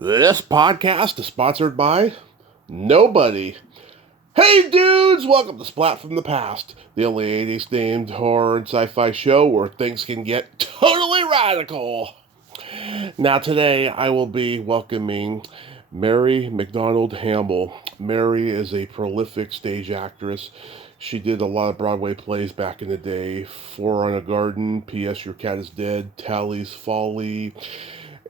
This podcast is sponsored by nobody. Hey dudes, welcome to Splat from the Past, the only 80s themed horror and sci-fi show where things can get totally radical. Now today I will be welcoming Mary Macdonald Hamill. Mary is a prolific stage actress. She did a lot of Broadway plays back in the day. Four on a Garden, P.S. Your Cat is Dead, Tally's Folly,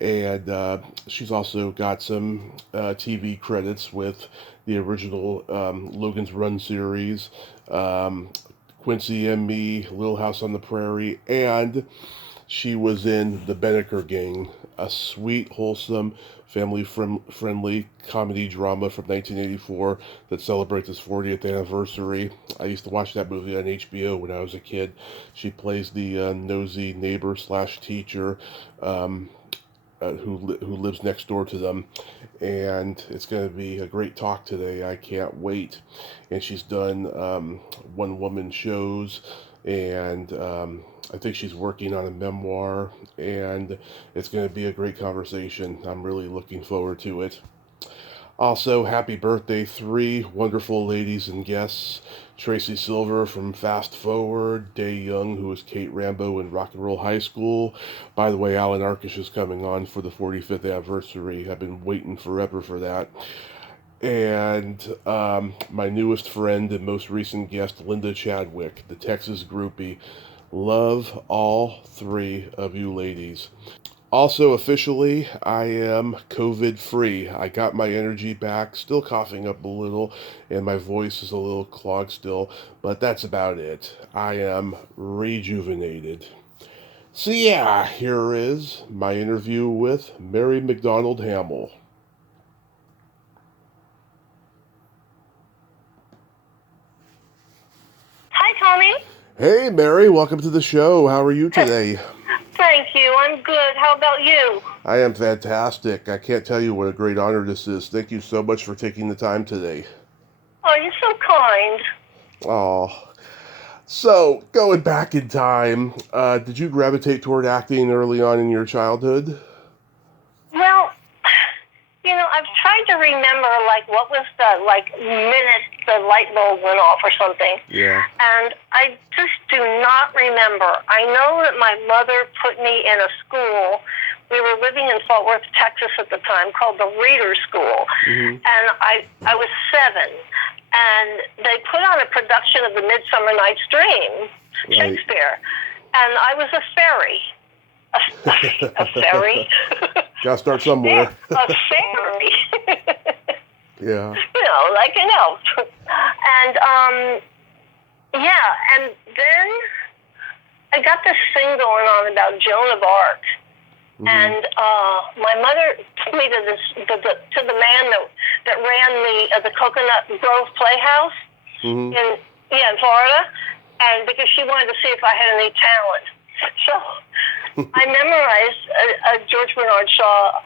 and she's also got some TV credits with the original Logan's Run series, Quincy and Me, Little House on the Prairie, and she was in the Beniker Gang, a sweet, wholesome, family-friendly comedy drama from 1984 that celebrates its 40th anniversary. I used to watch that movie on HBO when I was a kid. She plays the nosy neighbor slash teacher who lives next door to them, and it's going to be a great talk today. I can't wait. And she's done one-woman shows, and I think she's working on a memoir, and it's going to be a great conversation. I'm really looking forward to it. Also, happy birthday, three wonderful ladies and guests. Tracy Silver from Fast Forward, Day Young, who was Kate Rambo in Rock and Roll High School. By the way, Alan Arkish is coming on for the 45th anniversary. I've been waiting forever for that. And my newest friend and most recent guest, Linda Chadwick, the Texas groupie. Love all three of you ladies. Also, officially, I am COVID-free. I got my energy back, still coughing up a little, and my voice is a little clogged still, but that's about it. I am rejuvenated. So yeah, here is my interview with Mary Macdonald Hamill. Hi, Tommy. Hey, Mary, welcome to the show. How are you today? Thank you. I'm good. How about you? I am fantastic. I can't tell you what a great honor this is. Thank you so much for taking the time today. Oh, you're so kind. Oh, so going back in time, did you gravitate toward acting early on in your childhood? Well, I've tried to remember, what was the, minute the light bulb went off or something. Yeah. And I just do not remember. I know that my mother put me in a school. We were living in Fort Worth, Texas at the time, called the Reader School. Mm-hmm. And I was 7. And they put on a production of The Midsummer Night's Dream, Shakespeare. And I was a fairy. A fairy? Gotta start somewhere. Yeah, a fairy. Yeah. Like an elf. And, and then I got this thing going on about Joan of Arc. Mm-hmm. And my mother took me to the man that ran the Coconut Grove Playhouse mm-hmm. in Florida, and because she wanted to see if I had any talent. So I memorized a George Bernard Shaw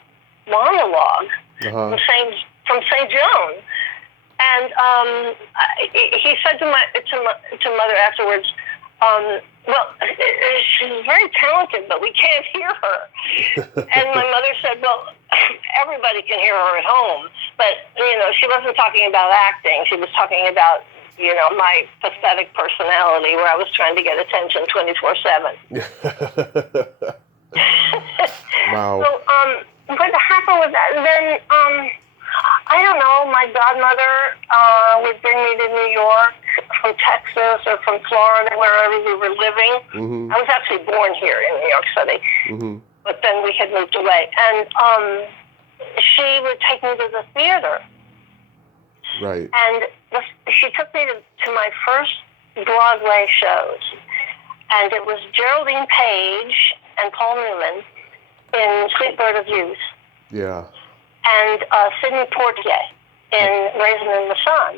monologue from St. Joan, and he said to Mother afterwards, well, she's very talented, but we can't hear her. And my mother said, well, everybody can hear her at home. But, she wasn't talking about acting. She was talking about, my pathetic personality where I was trying to get attention 24/7. Wow. So, what happened with that? Then, I don't know, my godmother would bring me to New York from Texas or from Florida, wherever we were living. Mm-hmm. I was actually born here in New York City, mm-hmm. but then we had moved away. And she would take me to the theater. Right. And she took me to my first Broadway shows. And it was Geraldine Page and Paul Newman in Sweet Bird of Youth. Yeah. And Sidney Poitier in Raisin in the Sun.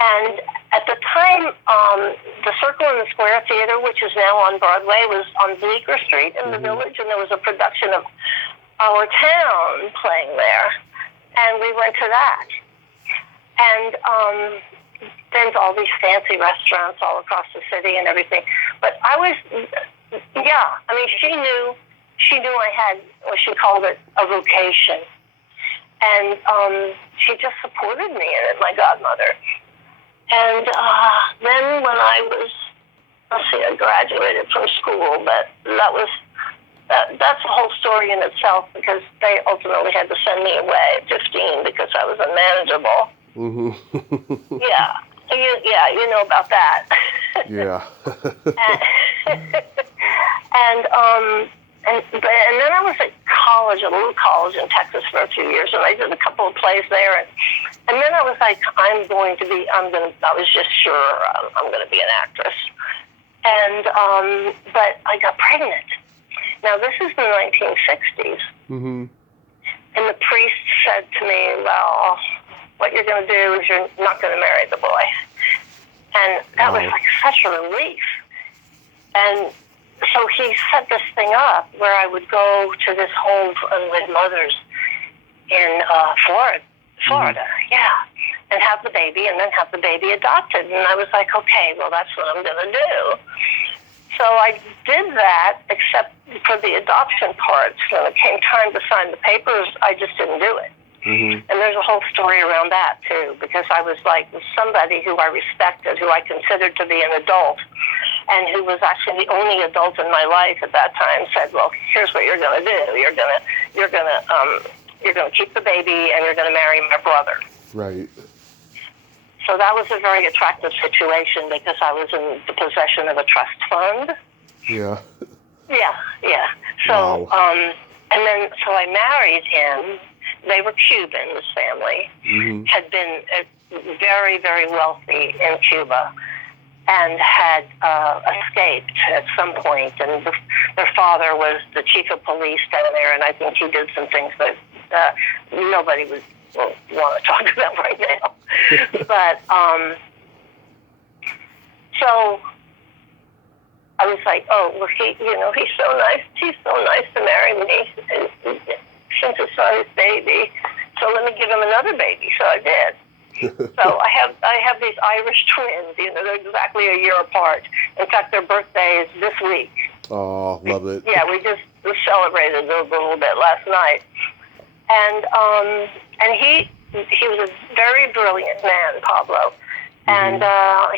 And at the time, the Circle in the Square Theater, which is now on Broadway, was on Bleecker Street in the Village, and there was a production of Our Town playing there. And we went to that. And there's all these fancy restaurants all across the city and everything. But I was, she knew I had what she called it a vocation. And she just supported me in it, my godmother. And then when I was, I graduated from school, but that's a whole story in itself, because they ultimately had to send me away at 15 because I was unmanageable. Mm-hmm. Yeah, you know about that. Yeah. and then I was at college, a little college in Texas for a few years, and I did a couple of plays there, and then I was like, I was just sure I'm going to be an actress. And but I got pregnant. Now, this is the 1960s, mm-hmm. and the priest said to me, well, what you're going to do is you're not going to marry the boy. And that was like such a relief. And so he set this thing up where I would go to this home for unwed mothers in Florida, and have the baby, and then have the baby adopted. And I was like, okay, well, that's what I'm going to do. So I did that, except for the adoption parts. When it came time to sign the papers, I just didn't do it. Mm-hmm. And there's a whole story around that, too, because I was like somebody who I respected, who I considered to be an adult, and who was actually the only adult in my life at that time, said, well, here's what you're going to do. You're going to keep the baby, and you're going to marry my brother. Right. So that was a very attractive situation, because I was in the possession of a trust fund. Yeah. Yeah. So, wow. and then, so I married him. They were Cuban, this family, mm-hmm. had been very, very wealthy in Cuba, and had escaped at some point. And their father was the chief of police down there, and I think he did some things that nobody would want to talk about right now. But so I was like, oh, well, he's so nice. He's so nice to marry me since it's not his baby. So let me give him another baby. So I did. So I have these Irish twins. They're exactly a year apart. In fact, their birthday is this week. Oh, love it. Yeah, we celebrated a little bit last night. And he was a very brilliant man, Pablo. And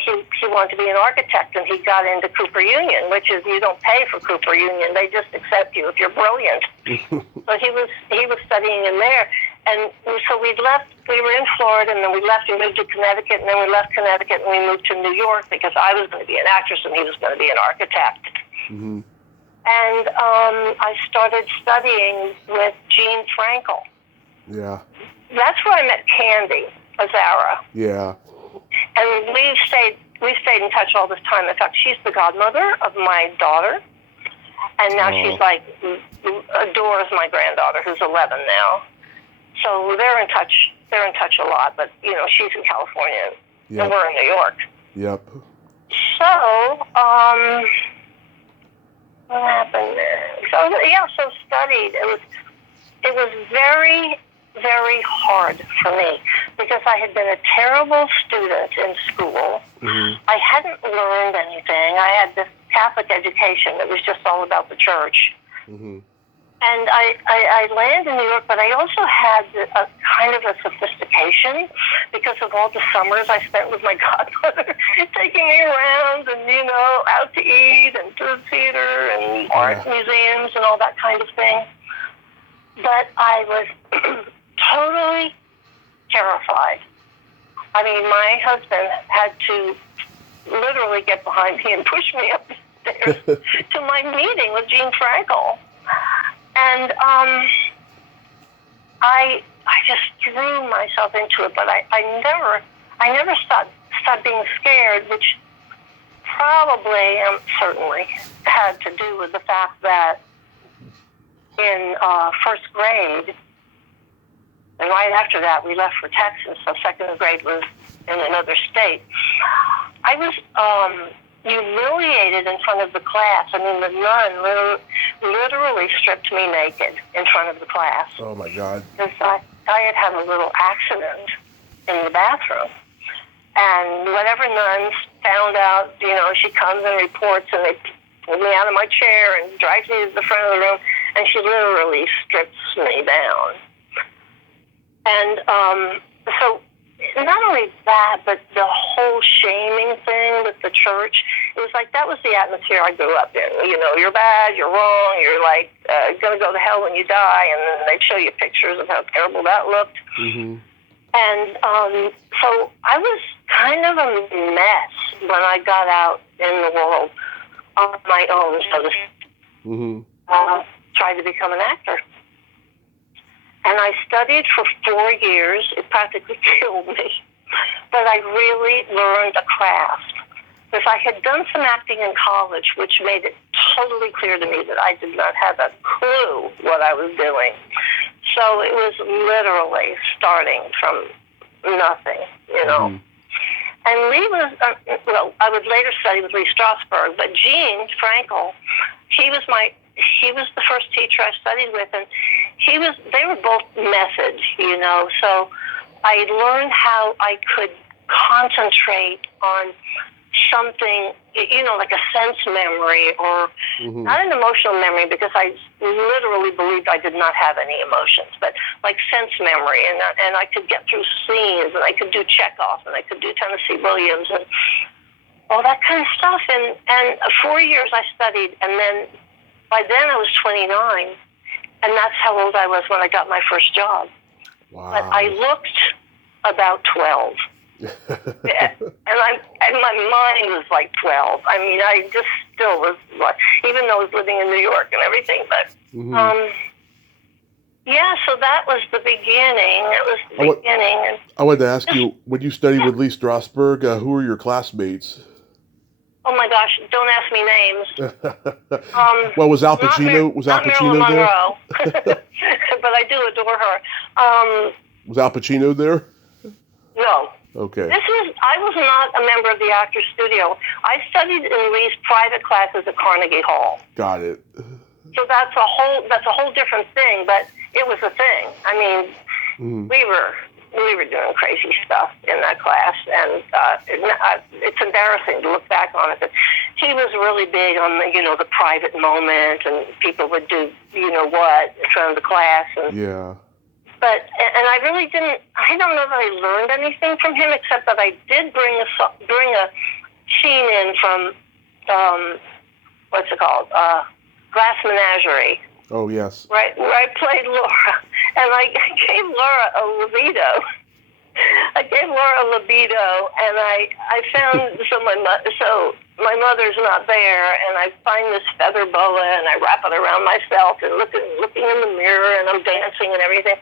he wanted to be an architect, and he got into Cooper Union, which is, you don't pay for Cooper Union; they just accept you if you're brilliant. So he was studying in there, and so we left. We were in Florida, and then we left. We moved to Connecticut, and then we left Connecticut, and we moved to New York, because I was going to be an actress, and he was going to be an architect. Mm-hmm. And I started studying with Jean Frankel. Yeah. That's where I met Candy Azara. Yeah. And we stayed in touch all this time. In fact, she's the godmother of my daughter, and now she's like adores my granddaughter, who's 11 now. So they're in touch. They're in touch a lot. But she's in California, and we're in New York. Yep. So what happened there? So studied. It was very, very hard for me, because I had been a terrible student in school. Mm-hmm. I hadn't learned anything. I had this Catholic education that was just all about the church. Mm-hmm. And I landed in New York, but I also had a kind of a sophistication because of all the summers I spent with my godmother, taking me around and, out to eat and to the theater and art museums and all that kind of thing. But I was totally terrified. I mean, my husband had to literally get behind me and push me up the stairs to my meeting with Jean Frankel. And I just threw myself into it, but I never stopped being scared, which probably and certainly had to do with the fact that in first grade, and right after that, we left for Texas, so second grade was in another state. I was humiliated in front of the class. I mean, the nun literally stripped me naked in front of the class. Oh, my God. Because I had a little accident in the bathroom. And whatever nuns found out, she comes and reports, and they pulled me out of my chair and drags me to the front of the room, and she literally strips me down. And so not only that, but the whole shaming thing with the church, it was like that was the atmosphere I grew up in. You know, you're bad, you're wrong, you're like going to go to hell when you die, and then they'd show you pictures of how terrible that looked. Mm-hmm. And so I was kind of a mess when I got out in the world on my own, so to speak. Mm-hmm. Tried to become an actor. And I studied for 4 years. It practically killed me. But I really learned a craft. Because I had done some acting in college, which made it totally clear to me that I did not have a clue what I was doing. So it was literally starting from nothing, you know. Mm-hmm. And Lee was, I would later study with Lee Strasberg, but Gene Frankel, he was the first teacher I studied with, and they were both method, you know, so I learned how I could concentrate on something, you know, like a sense memory or not an emotional memory, because I literally believed I did not have any emotions, but like sense memory, and I could get through scenes, and I could do Chekhov, and I could do Tennessee Williams, and all that kind of stuff. And 4 years I studied, and then by then I was 29, and that's how old I was when I got my first job. Wow. But I looked about 12. Yeah. And my mind was like 12. I mean, I just still was, even though I was living in New York and everything. But, yeah, so that was the beginning. It was the beginning. I wanted to ask you, when you studied with Lee Strasberg, who were your classmates? Oh my gosh! Don't ask me names. Well, was Al Pacino? Not Marilyn Monroe, but I do adore her. Was Al Pacino there? No. Okay. I was not a member of the Actors Studio. I studied in Lee's private classes at Carnegie Hall. Got it. So that's a whole different thing, but it was a thing. I mean, we were doing crazy stuff in that class, and it's embarrassing to look back on it. But he was really big on the private moment, and people would do what in front of the class. And, yeah. But I really didn't. I don't know that I learned anything from him, except that I did bring a scene in from what's it called, Glass Menagerie. Oh yes. Right, where I played Laura, and I gave Laura a libido. And I found my mother's not there, and I find this feather boa, and I wrap it around myself, and looking in the mirror, and I'm dancing and everything.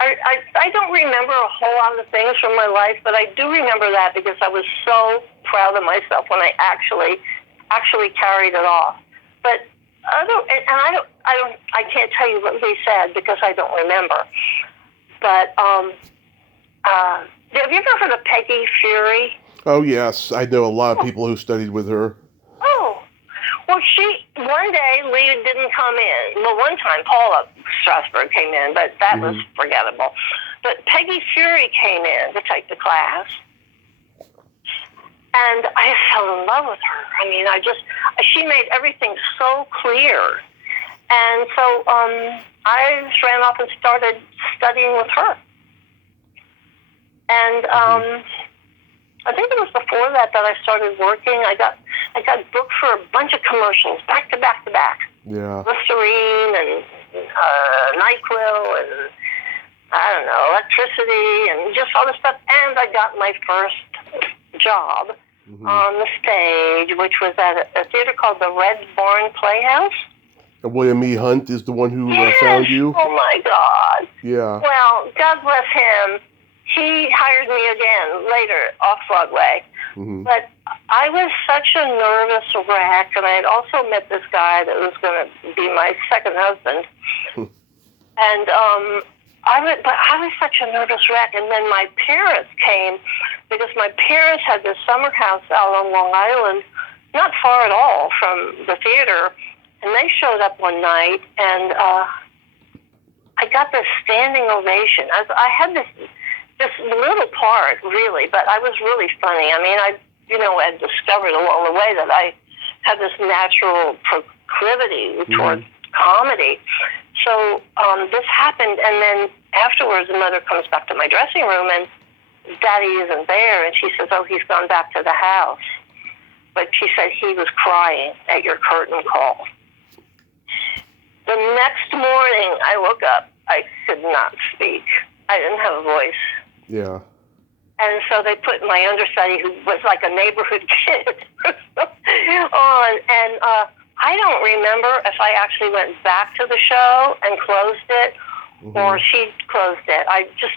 I don't remember a whole lot of things from my life, but I do remember that because I was so proud of myself when I actually carried it off. But I can't tell you what Lee said because I don't remember. But have you ever heard of Peggy Fury? Oh yes, I know a lot of people who studied with her. Oh, well, one day Lee didn't come in. Well, one time Paula Strasberg came in, but that was forgettable. But Peggy Fury came in to take the class. And I fell in love with her. I mean, she made everything so clear. And so I just ran off and started studying with her. And I think it was before that I started working. I got booked for a bunch of commercials, back to back to back. Yeah. Listerine and NyQuil and, I don't know, electricity and just all this stuff. And I got my first job on the stage, which was at a theater called the Red Barn Playhouse. And William E. Hunt is the one who found you? Oh, my God. Yeah. Well, God bless him. He hired me again later off Broadway. But I was such a nervous wreck, and I had also met this guy that was going to be my second husband. And I was such a nervous wreck. And then my parents came, because my parents had this summer house out on Long Island, not far at all from the theater. And they showed up one night, and I got this standing ovation. I had this little part, really, but I was really funny. I mean, I had discovered along the way that I had this natural proclivity towards comedy. So this happened, and afterwards, the mother comes back to my dressing room, and Daddy isn't there, and she says, oh, he's gone back to the house. But she said he was crying at your curtain call. The next morning, I woke up. I could not speak. I didn't have a voice. Yeah. And so they put my understudy, who was like a neighborhood kid, on. And I don't remember if I actually went back to the show and closed it, or she closed it. I just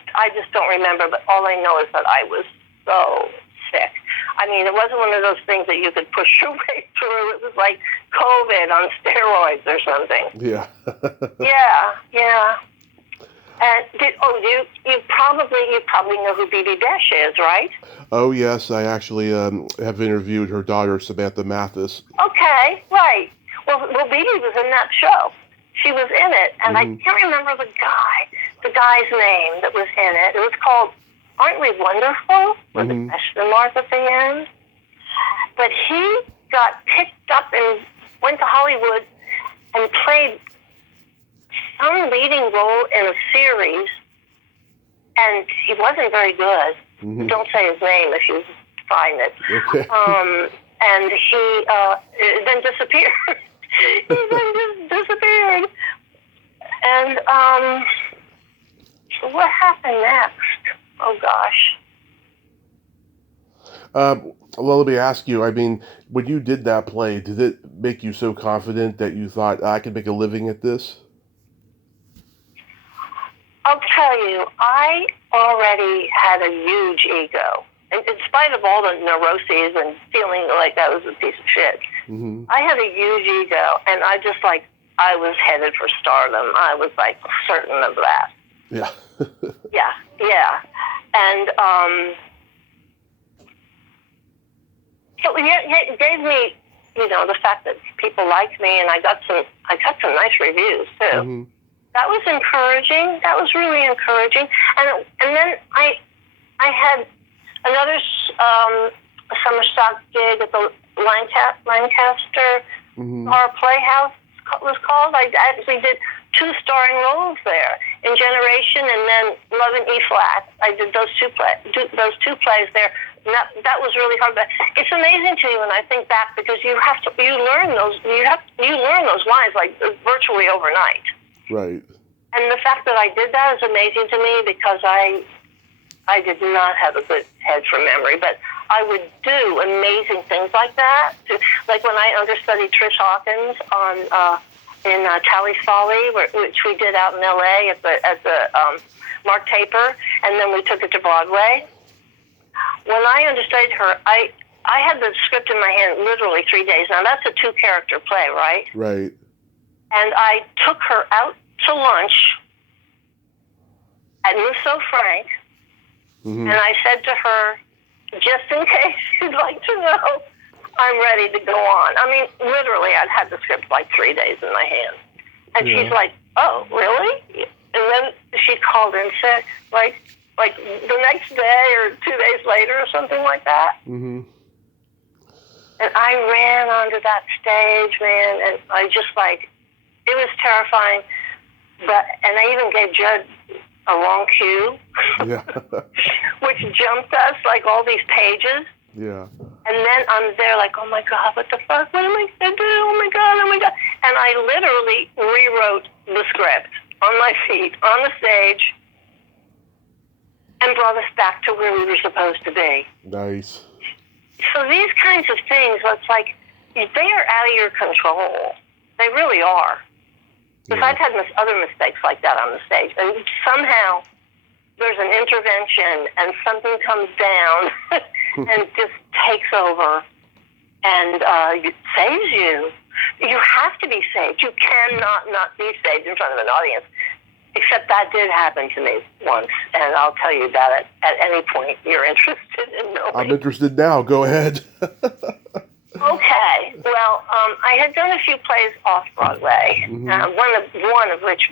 don't remember. But all I know is that I was so sick. I mean, it wasn't one of those things that you could push your way through. It was like COVID on steroids or something. Yeah. Yeah. And you probably know who Bibi Besh is, right? Oh yes, I actually have interviewed her daughter Samantha Mathis. Okay, right. Well, Bibi was in that show. She was in it, and I can't remember the guy's name that was in it. It was called Aren't We Wonderful? With a question mark at the end. But he got picked up and went to Hollywood and played some leading role in a series, and he wasn't very good. Don't say his name if you find it. Okay. And he then disappeared. He then just disappeared. And so what happened next? Oh, gosh. Well, let me ask you, I mean, when you did that play, did it make you so confident that you thought, I can make a living at this? I'll tell you, I already had a huge ego. In spite of all the neuroses and feeling like I was a piece of shit, I had a huge ego, and I was headed for stardom. I was, like, certain of that. Yeah. Yeah. And it gave me, the fact that people liked me, and I got some nice reviews too. That was encouraging. That was really encouraging. And then I had another summer stock gig at the Lancaster Horror Playhouse. Was called. I actually did 2 starring roles there in Generation and then Love in E-flat. I did those two plays there. And that was really hard, but it's amazing to you when I think back, because you learn those lines like virtually overnight. Right. And the fact that I did that is amazing to me, because I did not have a good head for memory, but I would do amazing things like that. Like when I understudied Trish Hawkins in Tally's Folly, which we did out in L.A. at the Mark Taper, and then we took it to Broadway. When I understudied her, I had the script in my hand literally 3 days. Now, that's a 2-character play, right? Right. And I took her out to lunch at Musso Frank, and I said to her, just in case you'd like to know, I'm ready to go on. I mean, literally, I'd had the script like 3 days in my hand. And she's like, oh, really? And then she called in sick, like the next day or 2 days later or something like that. And I ran onto that stage, man, and I just it was terrifying. And I even gave Judd a wrong cue, which jumped us like all these pages. Yeah. And then I'm there like, oh my God, what the fuck? What am I going to do? Oh my God. And I literally rewrote the script on my feet, on the stage, and brought us back to where we were supposed to be. Nice. So these kinds of things, it's like, they are out of your control. They really are. Because I've had other mistakes like that on the stage. And somehow there's an intervention and something comes down and just takes over and saves you. You have to be saved. You cannot not be saved in front of an audience. Except that did happen to me once. And I'll tell you about it at any point you're interested in knowing. I'm interested now. Go ahead. Okay. Well, I had done a few plays off Broadway. One of which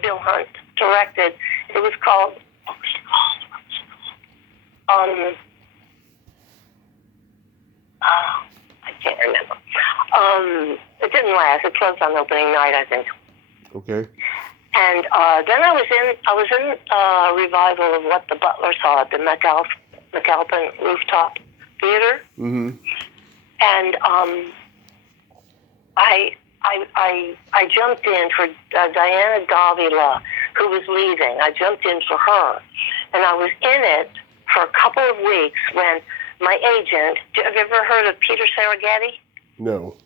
Bill Hunt directed. It was called. What was it called? I can't remember. It didn't last. It closed on opening night, I think. Okay. And then I was in a revival of What the Butler Saw at the McAlpin Rooftop Theater. Mm-hmm. And I jumped in for Diana Davila, who was leaving. I jumped in for her. And I was in it for a couple of weeks when my agent, have you ever heard of Peter Serragetti? No.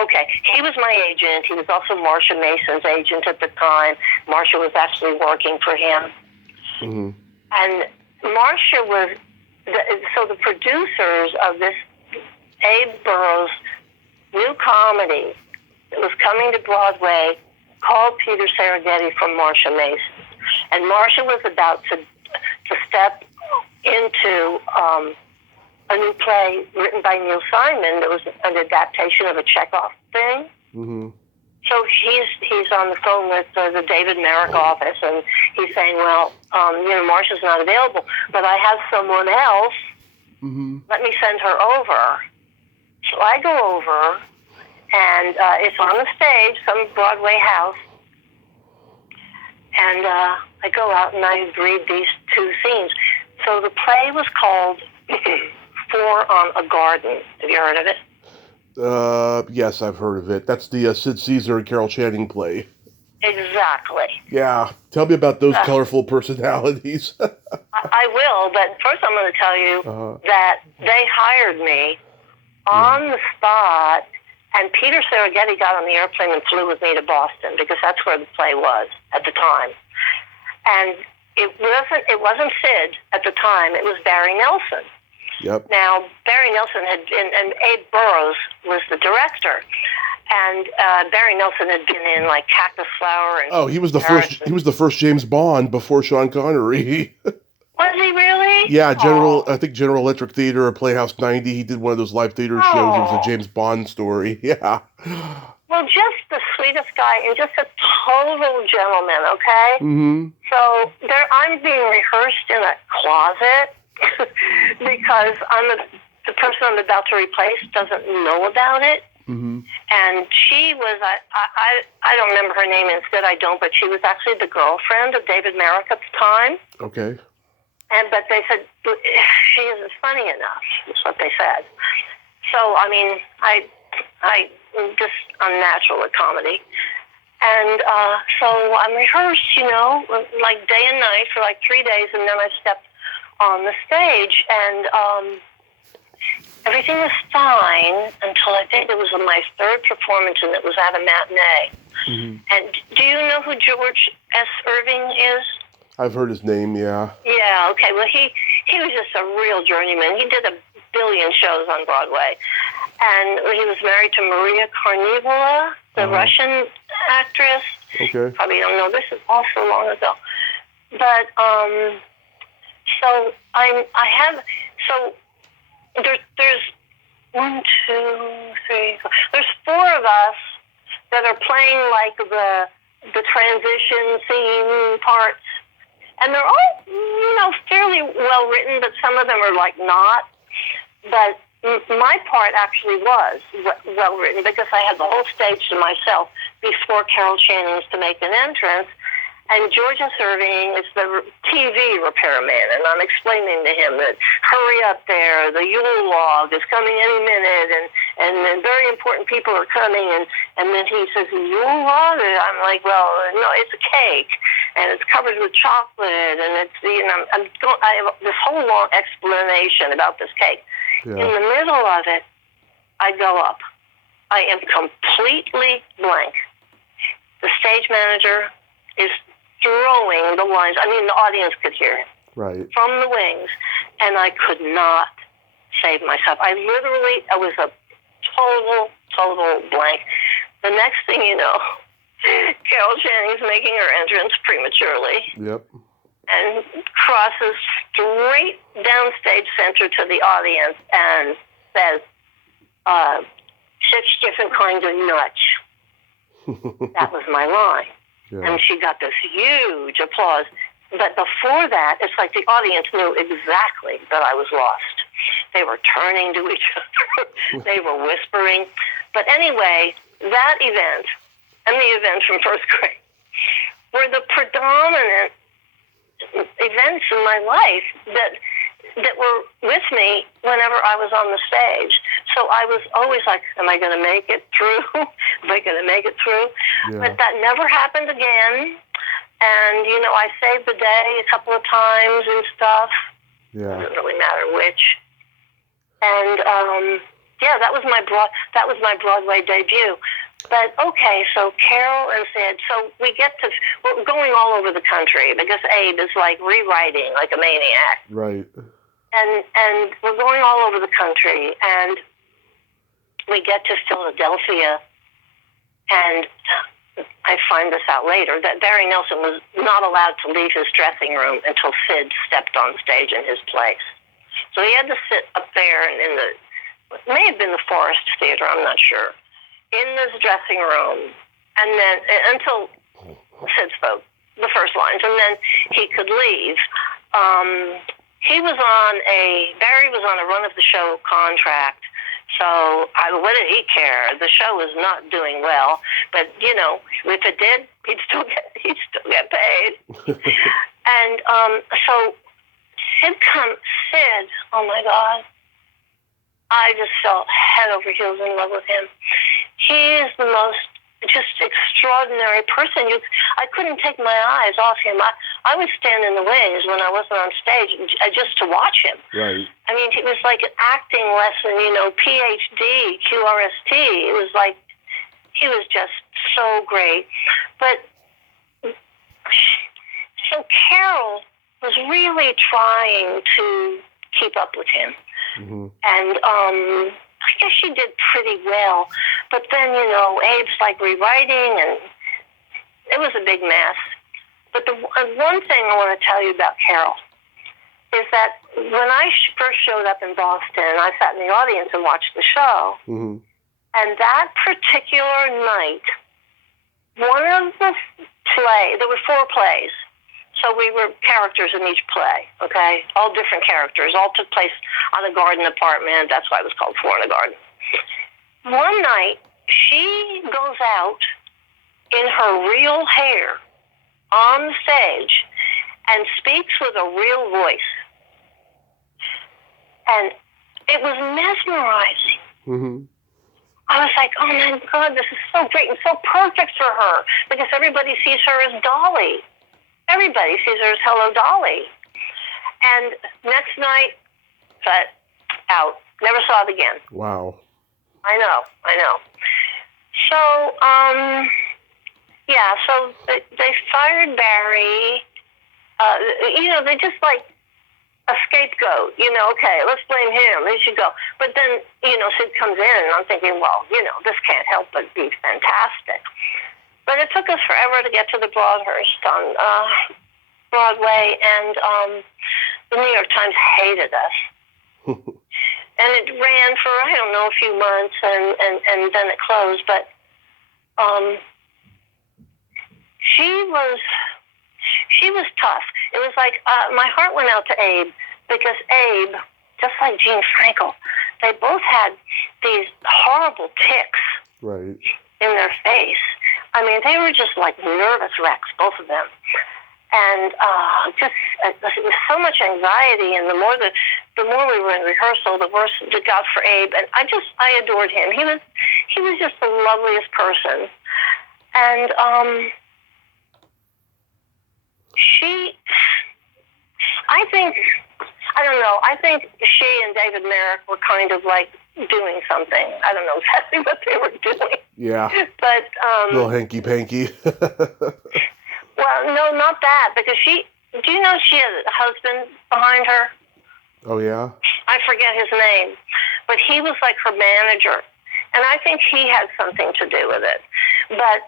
Okay, he was my agent. He was also Marsha Mason's agent at the time. Marsha was actually working for him. Mm-hmm. And Marsha was, so the producers of this Abe Burrows new comedy that was coming to Broadway called Peter Serragetti from Marsha Mason. And Marsha was about to step into a new play written by Neil Simon that was an adaptation of a Chekhov thing. Mm-hmm. So he's on the phone with the David Merrick office, and he's saying, well, Marsha's not available, but I have someone else. Mm-hmm. Let me send her over. So I go over, and it's on the stage, some Broadway house, and I go out and I read these two scenes. So the play was called Four on a Garden. Have you heard of it? Yes, I've heard of it. That's the Sid Caesar and Carol Channing play. Exactly. Yeah. Tell me about those colorful personalities. I will, but first I'm going to tell you that they hired me on the spot, and Peter Serragetti got on the airplane and flew with me to Boston because that's where the play was at the time. And it wasn't Sid at the time, it was Barry Nelson. Yep. Now, Barry Nelson had been, and Abe Burrows was the director, and Barry Nelson had been in like Cactus Flower and he was the first. He was the first James Bond before Sean Connery. Was he really? Yeah, I think General Electric Theater or Playhouse 90. He did one of those live theater shows. It was a James Bond story. Yeah. Well, just the sweetest guy and just a total gentleman. Okay. Mm-hmm. So I'm being rehearsed in a closet. Because the person I'm about to replace doesn't know about it. Mm-hmm. And she was, I don't remember her name, instead I don't, but she was actually the girlfriend of David Merrick at the time. Okay. But they said, she isn't funny enough, is what they said. So, I mean, I just unnatural at comedy. And so I'm rehearsed, like day and night for like 3 days, and then I stepped on the stage, and everything was fine until I think it was my third performance, and it was at a matinee. Mm-hmm. And do you know who George S. Irving is? I've heard his name, yeah. Yeah, okay. Well, he was just a real journeyman. He did 1 billion shows on Broadway. And he was married to Maria Kornilova, the Russian actress. Okay. Probably don't know. This is all so long ago. But, so there's 1, 2, 3, 4. There's 4 of us that are playing like the transition scene parts, and they're all fairly well written, but some of them are like not. But my part actually was well written because I had the whole stage to myself before Carol Channing's to make an entrance. And George S. Irving is the TV repairman, and I'm explaining to him that hurry up there, the Yule log is coming any minute, and very important people are coming, and then he says, Yule log? And I'm like, well, no, it's a cake, and it's covered with chocolate, and it's I have this whole long explanation about this cake. Yeah. In the middle of it, I go up. I am completely blank. The stage manager is throwing the lines. I mean, the audience could hear it. Right. From the wings. And I could not save myself. I was a total blank. The next thing you know, Carol Channing's making her entrance prematurely. Yep. And crosses straight down stage center to the audience and says, 6 different kinds of nuts. That was my line. Yeah. And she got this huge applause. But before that, it's like the audience knew exactly that I was lost. They were turning to each other. They were whispering. But anyway, that event and the event from first grade were the predominant events in my life that were with me whenever I was on the stage. So I was always like, am I going to make it through? Am I going to make it through? Yeah. But that never happened again. And, you know, I saved the day a couple of times and stuff. Yeah. It doesn't really matter which. And, yeah, that was my Broadway debut. But, okay, so Carol and Sid, so we're going all over the country because Abe is, like, rewriting like a maniac. Right. And we're going all over the country, and we get to Philadelphia, and I find this out later, that Barry Nelson was not allowed to leave his dressing room until Sid stepped on stage in his place. So he had to sit up there in it may have been the Forest Theater, I'm not sure, in this dressing room, and then until Sid spoke the first lines, and then he could leave. Barry was on a run-of-the-show contract, so what did he care? The show was not doing well, but, you know, if it did, he'd still get paid. And so Sid, oh my God, I just felt head over heels in love with him. He is the most just extraordinary person. I couldn't take my eyes off him. I would stand in the wings when I wasn't on stage just to watch him. Right. I mean, it was like an acting lesson, you know, PhD, QRST. It was like, he was just so great. But, so Carol was really trying to keep up with him. Mm-hmm. And I guess she did pretty well. But then, you know, Abe's like rewriting, and it was a big mess. But the one thing I want to tell you about Carol is that when I first showed up in Boston, I sat in the audience and watched the show. Mm-hmm. And that particular night, one of the there were 4 plays. So we were characters in each play, okay? All different characters. All took place on a garden apartment. That's why it was called 4 in a Garden. One night, she goes out in her real hair on the stage and speaks with a real voice. And it was mesmerizing. Mm-hmm. I was like, oh my God, this is so great and so perfect for her, because everybody sees her as Dolly. Everybody sees her as Hello, Dolly. And next night, cut out. Never saw it again. Wow. I know. So, yeah, so they fired Barry. You know, they just like a scapegoat. You know, okay, let's blame him. He should go. But then, you know, Sid comes in, and I'm thinking, well, you know, this can't help but be fantastic. But it took us forever to get to the Broadhurst on Broadway, and the New York Times hated us. And it ran for, I don't know, a few months, and then it closed. But she was tough. It was like my heart went out to Abe, because Abe, just like Gene Frankel, they both had these horrible tics right in their face. I mean, they were just like nervous wrecks, both of them. And it was so much anxiety, and the more we were in rehearsal, the worse it got for Abe. And I adored him. He was just the loveliest person. And I think she and David Merrick were kind of like doing something. I don't know exactly what they were doing. Yeah. But little hanky-panky. Well, no, not that, because do you know she has a husband behind her? Oh, yeah? I forget his name, but he was like her manager, and I think he had something to do with it. But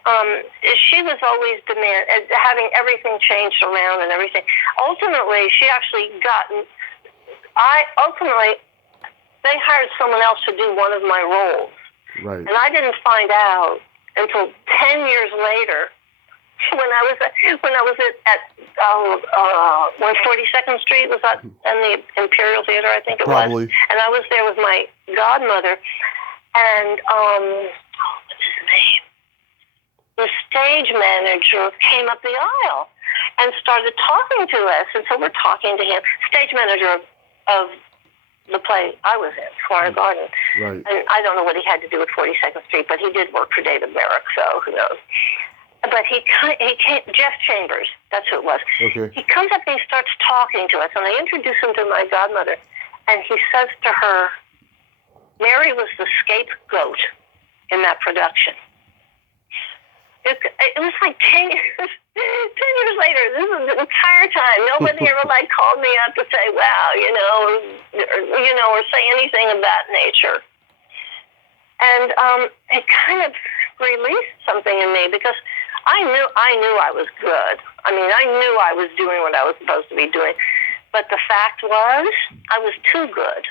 she was always having everything changed around and everything. Ultimately, they hired someone else to do one of my roles. Right. And I didn't find out until 10 years later, when I was at 142nd Street, was that in the Imperial Theater, I think it Probably. was. And I was there with my godmother, and what's his name? the stage manager came up the aisle and started talking to us. And so we're talking to him, stage manager of the play I was in, Corner Garden. Right. And I don't know what he had to do with 42nd Street, but he did work for David Merrick, so who knows. But he came, Jeff Chambers, that's who it was. Okay. He comes up and he starts talking to us, and I introduce him to my godmother, and he says to her, Mary was the scapegoat in that production. It was like 10 years. 10 years later, this is the entire time. Nobody ever called me up to say, wow, or say anything of that nature. And it kind of released something in me because I knew I was good. I mean, I knew I was doing what I was supposed to be doing. But the fact was, I was too good.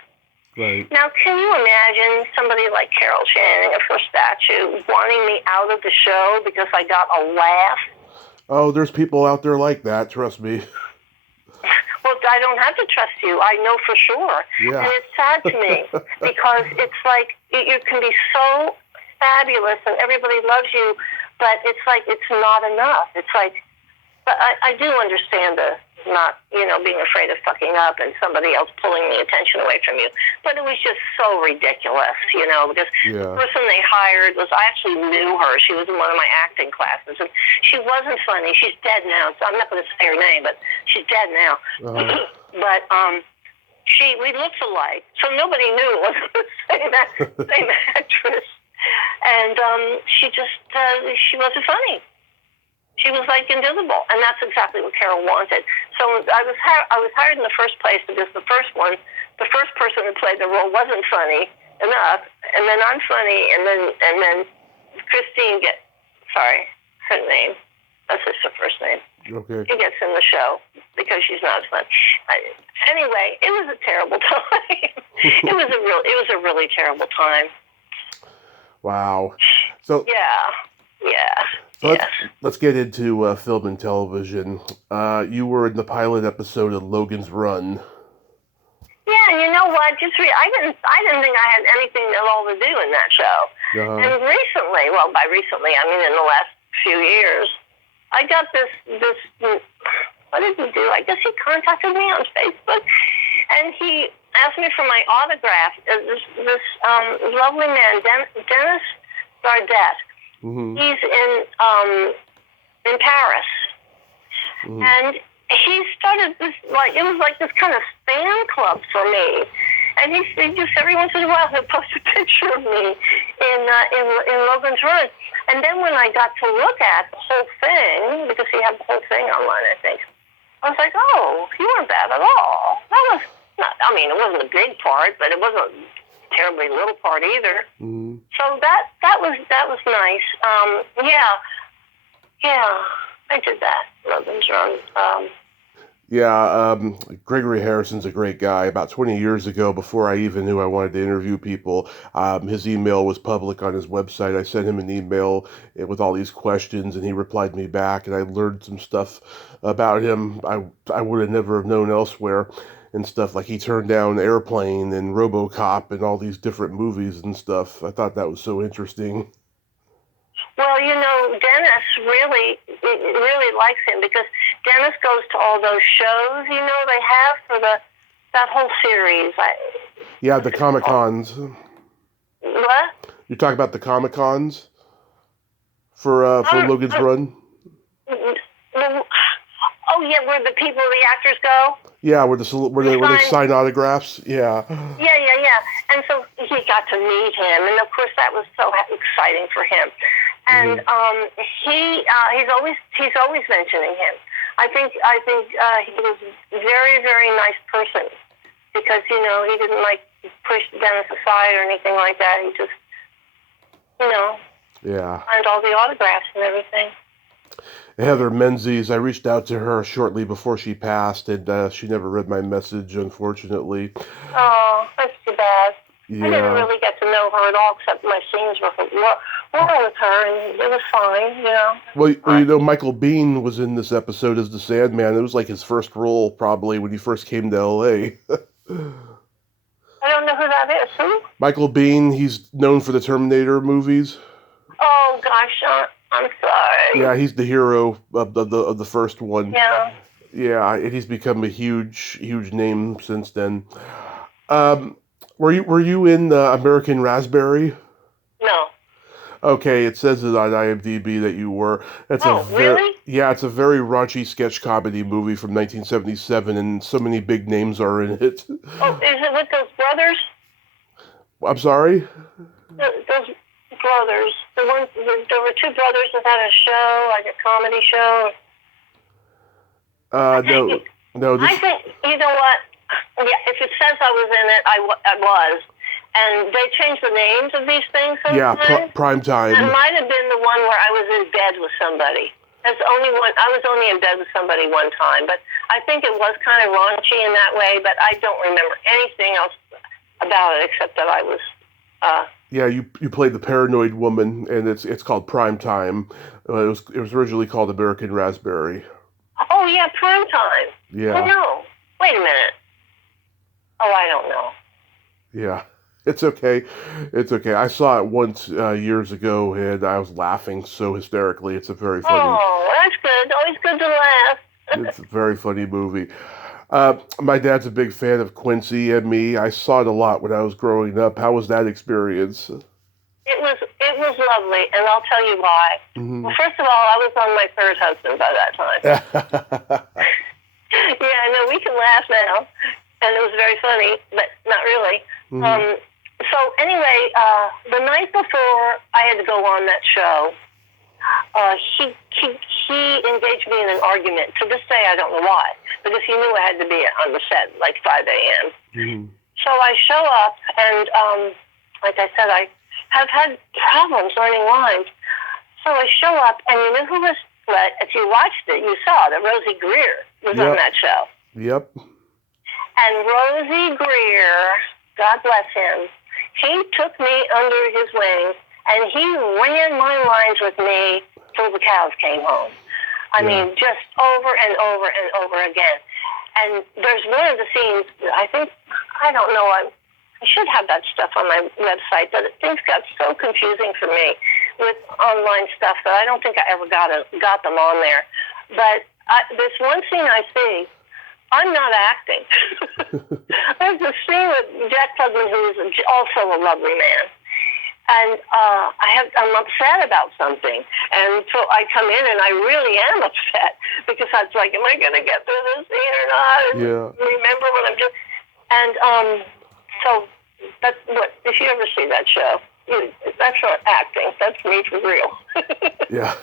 Right. Now, can you imagine somebody like Carol Channing of her statue wanting me out of the show because I got a laugh? Oh, there's people out there like that, trust me. Well, I don't have to trust you. I know for sure. Yeah. And it's sad to me because it's like you can be so fabulous and everybody loves you, but it's like it's not enough. It's like, but I do understand the not, being afraid of fucking up and somebody else pulling the attention away from you. But it was just so ridiculous, because the person they hired I actually knew her. She was in one of my acting classes. And she wasn't funny. She's dead now, so I'm not going to say her name, but she's dead now. Uh-huh. But we looked alike, so nobody knew it wasn't the same actress. And she wasn't funny. She was invisible, and that's exactly what Carol wanted. So I was hired in the first place because the first person who played the role wasn't funny enough, and then I'm funny, and then Christine her name, that's just her first name. Okay. She gets in the show because she's not fun. Anyway, it was a terrible time. It was a really terrible time. Wow. So yeah. So let's get into film and television. You were in the pilot episode of Logan's Run. Yeah, and you know what? I didn't think I had anything at all to do in that show. Uh-huh. And recently, by recently I mean in the last few years, I got this. What did he do? I guess he contacted me on Facebook, and he asked me for my autograph. This lovely man, Dennis Gardette. Mm-hmm. He's in Paris, and he started this it was like this kind of fan club for me. And he just every once in a while he'll post a picture of me in Logan's Run. And then when I got to look at the whole thing, because he had the whole thing online, I think, I was like, oh, you weren't bad at all. That was not. I mean, it wasn't a big part, but it wasn't a terribly little part either. Mm-hmm. So that was nice. I did that. Logan's Run. Gregory Harrison's a great guy. About 20 years ago, before I even knew I wanted to interview people, his email was public on his website. I sent him an email with all these questions, and he replied me back, and I learned some stuff about him I would have never have known elsewhere, and stuff like he turned down Airplane and RoboCop and all these different movies and stuff. I thought that was so interesting. Well, Dennis really likes him because Dennis goes to all those shows, they have for that whole series. The Comic-Cons. What? You're talking about the Comic-Cons for Logan's Run? Oh, yeah, where the actors go? Yeah, where they sign autographs. Yeah. Yeah. And so he got to meet him, and of course that was so exciting for him. And he's always mentioning him. I think he was a very, very nice person because he didn't push Dennis aside or anything like that. He just signed all the autographs and everything. Heather Menzies, I reached out to her shortly before she passed, and she never read my message, unfortunately. Oh, that's too bad. Yeah. I didn't really get to know her at all, except my scenes were with her, and it was fine, Well, Michael Biehn was in this episode as the Sandman. It was like his first role, probably, when he first came to L.A. I don't know who that is. Who? Michael Biehn, he's known for the Terminator movies. Oh, gosh. I'm sorry. Yeah, he's the hero of the first one. Yeah. Yeah, and he's become a huge name since then. Were you in American Raspberry? No. Okay, it says it on IMDb that you were. Really? Yeah, it's a very raunchy sketch comedy movie from 1977, and so many big names are in it. Oh, is it with those brothers? I'm sorry? Those brothers. There were two brothers that had a show, like a comedy show. No. I think, you know what? Yeah, if it says I was in it, I was. And they changed the names of these things sometimes. Yeah, Prime Time. It might have been the one where I was in bed with somebody. That's the only one. I was only in bed with somebody one time. But I think it was kind of raunchy in that way, but I don't remember anything else about it except that I was... Yeah, you played the paranoid woman, and it's called Prime Time. It was originally called American Raspberry. Oh, yeah, Prime Time. Yeah. Oh, no. Wait a minute. Oh, I don't know. Yeah, it's okay. It's okay. I saw it once years ago, and I was laughing so hysterically. It's a very funny... Oh, that's good. Always good to laugh. It's a very funny movie. My dad's a big fan of Quincy and me. I saw it a lot when I was growing up. How was that experience? It was lovely, and I'll tell you why. Mm-hmm. Well, first of all, I was on my third husband by that time. Yeah, no, we can laugh now, and it was very funny, but not really. Mm-hmm. So anyway, the night before I had to go on that show, he engaged me in an argument. To this day, I don't know why, because he knew I had to be on the set like 5 a.m. Mm-hmm. So I show up, and like I said, I have had problems learning lines. So I show up, and you know who was... If you watched it, you saw that Rosie Greer was on that show. Yep. And Rosie Greer, God bless him, he took me under his wing, and he ran my lines with me till the cows came home. I mean, just over and over and over again. And there's one of the scenes, I don't know, I should have that stuff on my website, but things got so confusing for me with online stuff that I don't think I ever got them on there. But this one scene I see, I'm not acting. There's a scene with Jack Tugman, who is also a lovely man. And I'm upset about something. And so I come in, and I really am upset, because I was like, am I going to get through this scene or not? Remember what I'm doing? And so that's what, if you ever see that show, that's not acting. That's me for real. Yeah.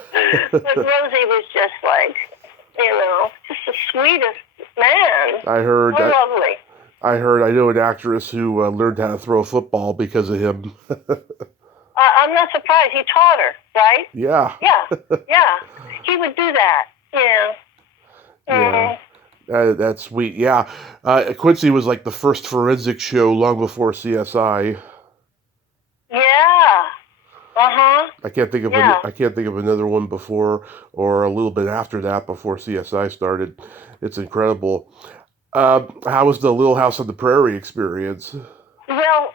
But Rosie was just like, just the sweetest man. I heard. So lovely. I know an actress who learned how to throw a football because of him. I'm not surprised. He taught her, right? Yeah. Yeah. He would do that. Yeah. Yeah. That's sweet. Yeah. Quincy was like the first forensic show long before CSI. Yeah. Uh-huh. I can't think of another one before or a little bit after that, before CSI started. It's incredible. How was the Little House on the Prairie experience? Well,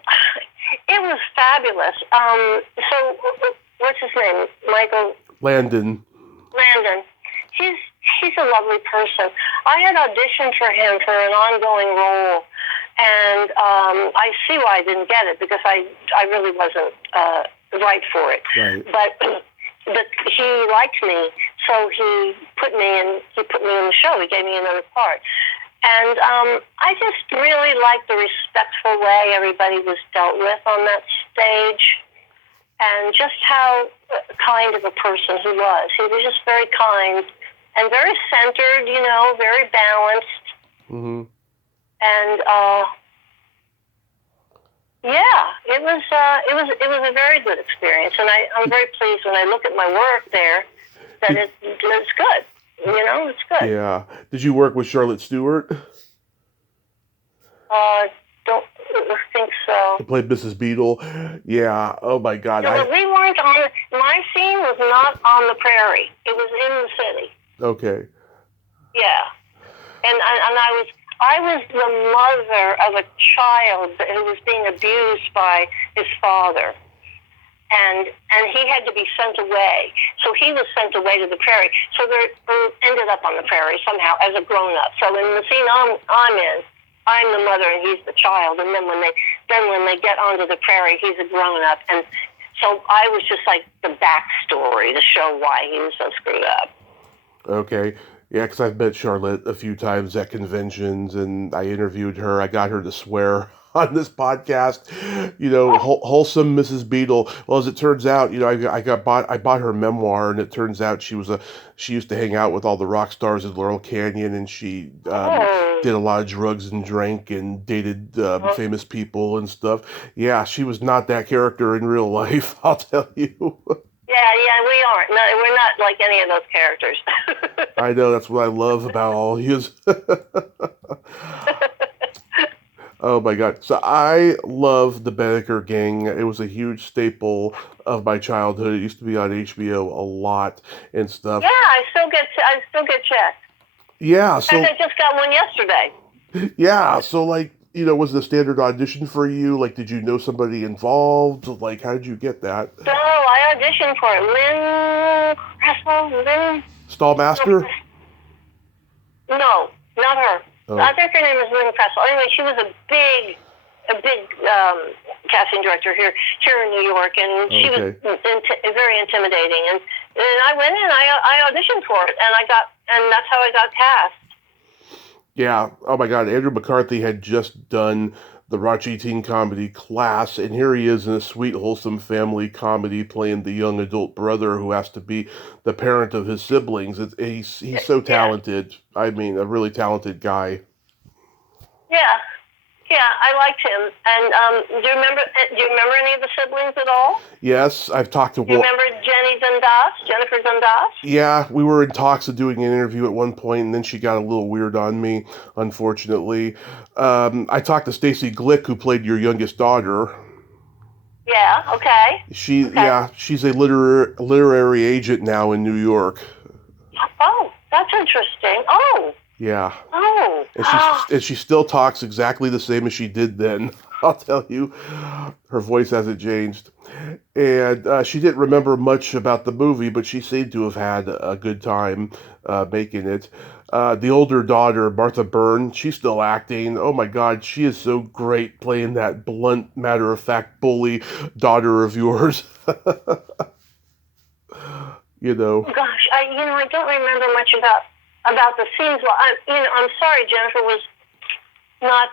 it was fabulous. So what's his name? Michael Landon. He's a lovely person. I had auditioned for him for an ongoing role, and I see why I didn't get it, because I really wasn't right for it. Right. But he liked me, so he put me in the show. He gave me another part. And I just really liked the respectful way everybody was dealt with on that stage, and just how kind of a person he was. He was just very kind and very centered, very balanced. Mm-hmm. And it was a very good experience, and I'm very pleased when I look at my work there that it's good. It's good. Yeah. Did you work with Charlotte Stewart? Don't think so. To play Mrs. Beadle? Yeah. Oh my God. No, we weren't on. My scene was not on the prairie. It was in the city. Okay. Yeah. And I was the mother of a child who was being abused by his father. and he had to be sent away. So he was sent away to the Prairie. So they ended up on the Prairie somehow as a grown-up. So in the scene I'm in, I'm the mother and he's the child. And then when they get onto the Prairie, he's a grown-up. And so I was just like the backstory to show why he was so screwed up. Okay. Yeah, because I've met Charlotte a few times at conventions, and I interviewed her. I got her to swear on this podcast, wholesome Mrs. Beadle. Well, as it turns out, I bought her memoir, and it turns out she used to hang out with all the rock stars in Laurel Canyon, and she did a lot of drugs and drank and dated famous people and stuff. Yeah, she was not that character in real life, I'll tell you. Yeah, we aren't. No, we're not like any of those characters. I know, that's what I love about all his. Oh my God. So I love the Beniker Gang. It was a huge staple of my childhood. It used to be on HBO a lot and stuff. Yeah, I still get checked. Yeah, so I just got one yesterday. Yeah, so was it a standard audition for you? Like, did you know somebody involved? Like, how did you get that? No, I auditioned for it. Lynn Stallmaster? No, not her. Oh. I think her name is Lynn Kressel. Anyway, she was a big casting director here in New York, and she was very intimidating. And I went in, I auditioned for it, and that's how I got cast. Yeah. Oh my God. Andrew McCarthy had just done the raunchy teen comedy Class, and here he is in a sweet, wholesome family comedy playing the young adult brother who has to be the parent of his siblings. He's so talented. I mean, a really talented guy. Yeah, I liked him. And do you remember any of the siblings at all? Yes, I've talked to. Do you remember Jennifer Dundas? Yeah, we were in talks of doing an interview at one point, and then she got a little weird on me, unfortunately. I talked to Stacy Glick, who played your youngest daughter. Yeah. Okay. She's a literary agent now in New York. Oh, that's interesting. Oh. Yeah. Oh. And she still talks exactly the same as she did then. I'll tell you, her voice hasn't changed. And she didn't remember much about the movie, but she seemed to have had a good time making it. The older daughter, Martha Byrne, she's still acting. Oh my God, she is so great playing that blunt, matter-of-fact bully daughter of yours. Gosh, I don't remember much about the scenes. Well, I'm sorry, Jennifer was not,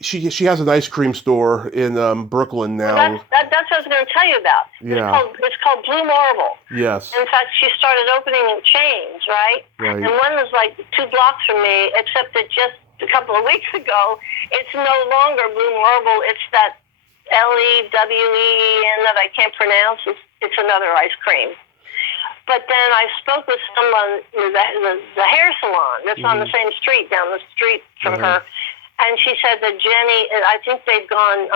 She has an ice cream store in Brooklyn now. Well, that's what I was going to tell you about. Yeah. It's called Blue Marble. Yes. In fact, she started opening in chains, right? Right. And one was like 2 blocks from me, except that just a couple of weeks ago, it's no longer Blue Marble. It's that LEWEN that I can't pronounce. It's another ice cream. But then I spoke with someone, the hair salon that's on the same street, down the street from her, and she said that Jenny, I think they've gone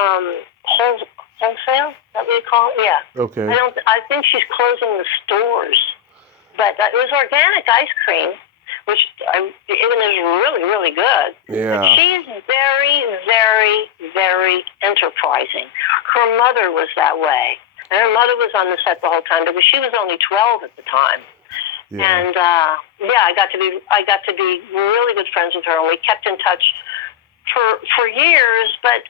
wholesale. Is that what you call it? Yeah. Okay. I think she's closing the stores, but it was organic ice cream, which it was really, really good. Yeah. But she's very, very, very enterprising. Her mother was that way. And her mother was on the set the whole time because she was only 12 at the time. Yeah. And I got to be really good friends with her, and we kept in touch for years. But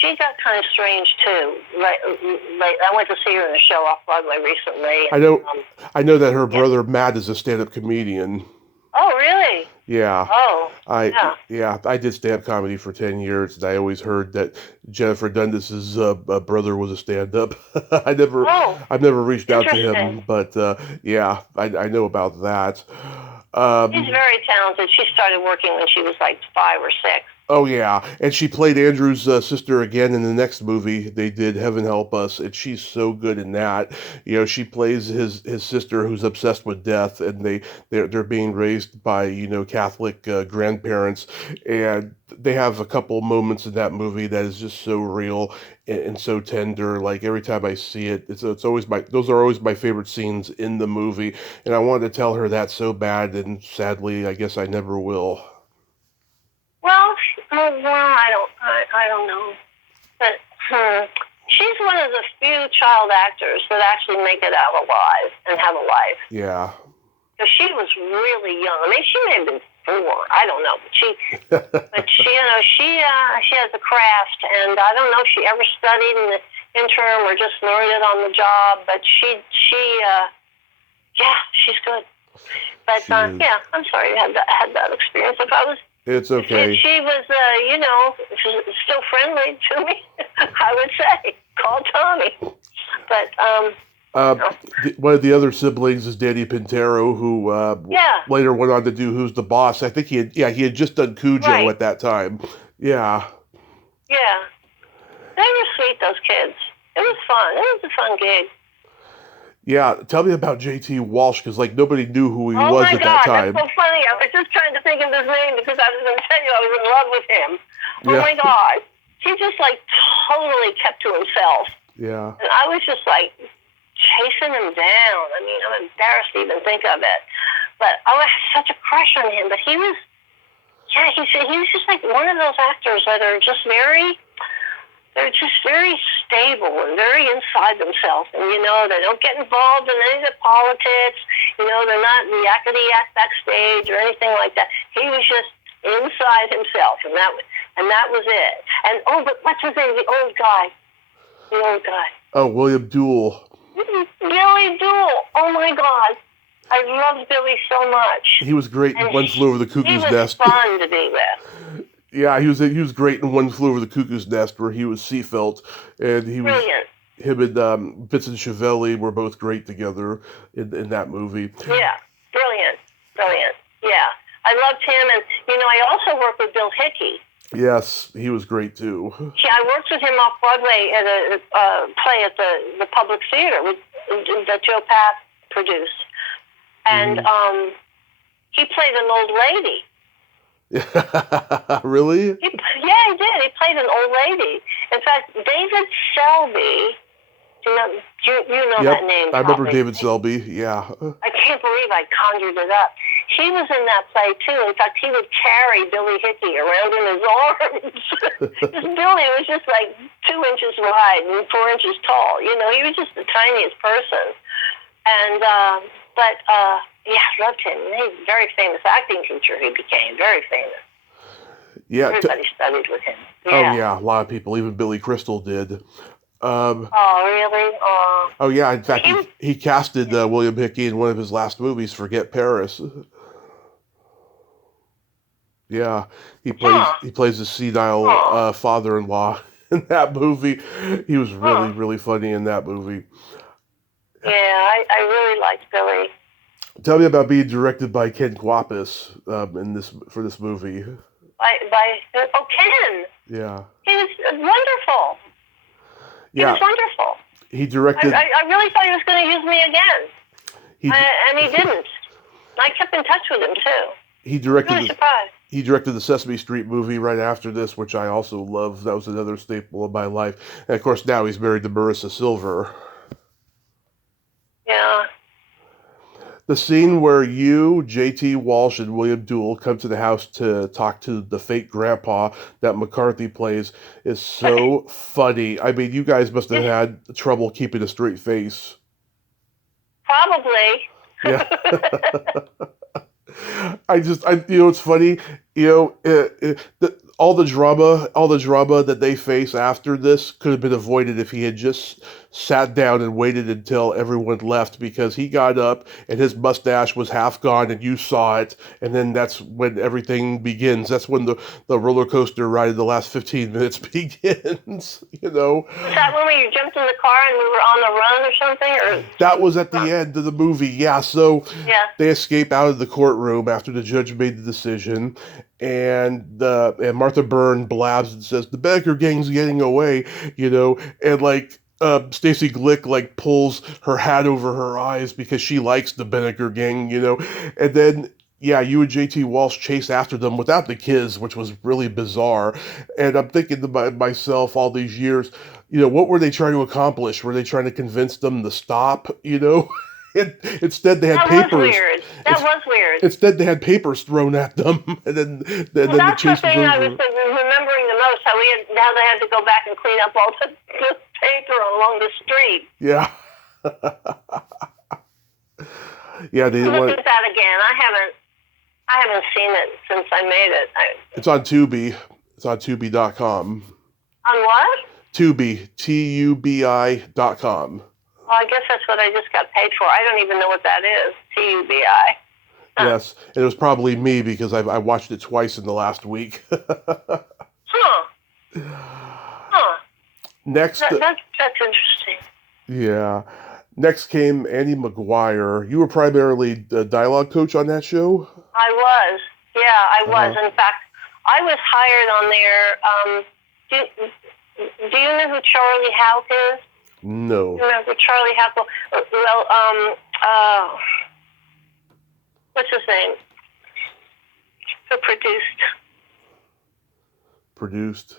she got kind of strange too. I went to see her in a show off Broadway recently. And, I know that her brother Matt is a stand-up comedian. Oh, really? Yeah. Oh. I did stand-up comedy for 10 years, and I always heard that Jennifer Dundas's brother was a stand-up. I've never reached out to him, but I know about that. She's very talented. She started working when she was like 5 or 6. Oh, yeah. And she played Andrew's sister again in the next movie they did, Heaven Help Us, and she's so good in that. She plays his sister who's obsessed with death, and they're being raised by, Catholic grandparents, and they have a couple moments in that movie that is just so real and so tender. Like, every time I see it, those are always my favorite scenes in the movie, and I wanted to tell her that so bad, and sadly, I guess I never will. Well, I don't know. But She's one of the few child actors that actually make it out alive and have a life. Yeah. Because she was really young. I mean, she may have been 4. I don't know, but she has a craft, and I don't know if she ever studied in the interim or just learned it on the job. But she's good. But I'm sorry you had that experience. If I was, it's okay. If she was, still friendly to me, I would say call Tommy. But one of the other siblings is Danny Pintero, who later went on to do Who's the Boss. I think he had just done Cujo at that time. Yeah. Yeah. They were sweet, those kids. It was fun. It was a fun gig. Yeah, tell me about J.T. Walsh, because nobody knew who he was at that time. Oh my God, that's so funny. I was just trying to think of his name because I was going to tell you I was in love with him. Oh my God. He just totally kept to himself. Yeah. And I was just chasing him down. I mean, I'm embarrassed to even think of it. But I had such a crush on him. But he was just one of those actors that are just they're just very stable and very inside themselves. And, they don't get involved in any of the politics. They're not yakety-yak backstage or anything like that. He was just inside himself, and that was it. And, but what's his name? The old guy. Oh, William Dewell. Billy Dewell. Oh, my God. I loved Billy so much. He was great in One Flew Over the Cuckoo's Nest. He was fun to be with. Yeah, he was great in One Flew Over the Cuckoo's Nest, where he was Seafelt, and he was brilliant. Him and Vincent Schiavelli were both great together in that movie. Yeah, brilliant. Yeah, I loved him, and I also worked with Bill Hickey. Yes, he was great too. Yeah, I worked with him off Broadway at a play at the Public Theater that Joe Papp produced, and he played an old lady. Really? He did. He played an old lady. In fact, David Selby. You know that name. I remember David Selby. Yeah. I can't believe I conjured it up. He was in that play too. In fact, he would carry Billy Hickey around in his arms. Billy was just 2 inches wide and 4 inches tall. He was just the tiniest person. And loved him. He's a very famous acting teacher. He became very famous. Yeah, everybody studied with him. Yeah. Oh yeah, a lot of people. Even Billy Crystal did. Oh really? Oh yeah. In fact, he casted William Hickey in one of his last movies, Forget Paris. Yeah, he plays a senile father-in-law in that movie. He was really funny in that movie. Yeah, I really liked Billy. Tell me about being directed by Ken Kwapis for this movie. Ken. Yeah. He was wonderful. He was wonderful. He directed. I really thought he was going to use me again, and he didn't. I kept in touch with him too. He directed. Really surprised. He directed the Sesame Street movie right after this, which I also love. That was another staple of my life. And of course, now he's married to Marissa Silver. Yeah. The scene where you, J.T. Walsh, and William Dewell come to the house to talk to the fake grandpa that McCarthy plays is so funny. I mean, you guys must have had trouble keeping a straight face. Probably. Yeah. It's funny, all the drama that they face after this could have been avoided if he had just sat down and waited until everyone left, because he got up and his mustache was half gone and you saw it, and then that's when everything begins. That's when the roller coaster ride of the last 15 minutes begins, Was that when we jumped in the car and we were on the run or something? Or? That was at the end of the movie, yeah. So they escape out of the courtroom after the judge made the decision, and Martha Byrne blabs and says, the Beniker Gang's getting away, and Stacey Glick pulls her hat over her eyes because she likes the Beniker Gang, and then you and J.T. Walsh chase after them without the kids, which was really bizarre. And I'm thinking to myself all these years, what were they trying to accomplish? Were they trying to convince them to stop? Instead, they had papers. That was weird. Instead, they had papers thrown at them, and then the chase was over. That's the thing I was remembering the most. How now they had to go back and clean up all the paper along the street. Yeah. Yeah, they Look want at that again. I haven't seen it since I made it. It's on Tubi. It's on Tubi.com. On what? Tubi, Tubi.com. Well, I guess that's what I just got paid for. I don't even know what that is. TUBI. Huh. Yes, and it was probably me because I watched it twice in the last week. Huh. Next, that's interesting. Yeah. Next came Andy McGuire. You were primarily the dialogue coach on that show? I was. Yeah, I was. In fact, I was hired on there. Do you know who Charlie Houck is? No. You remember Charlie Houck? Well, what's his name? Who produced?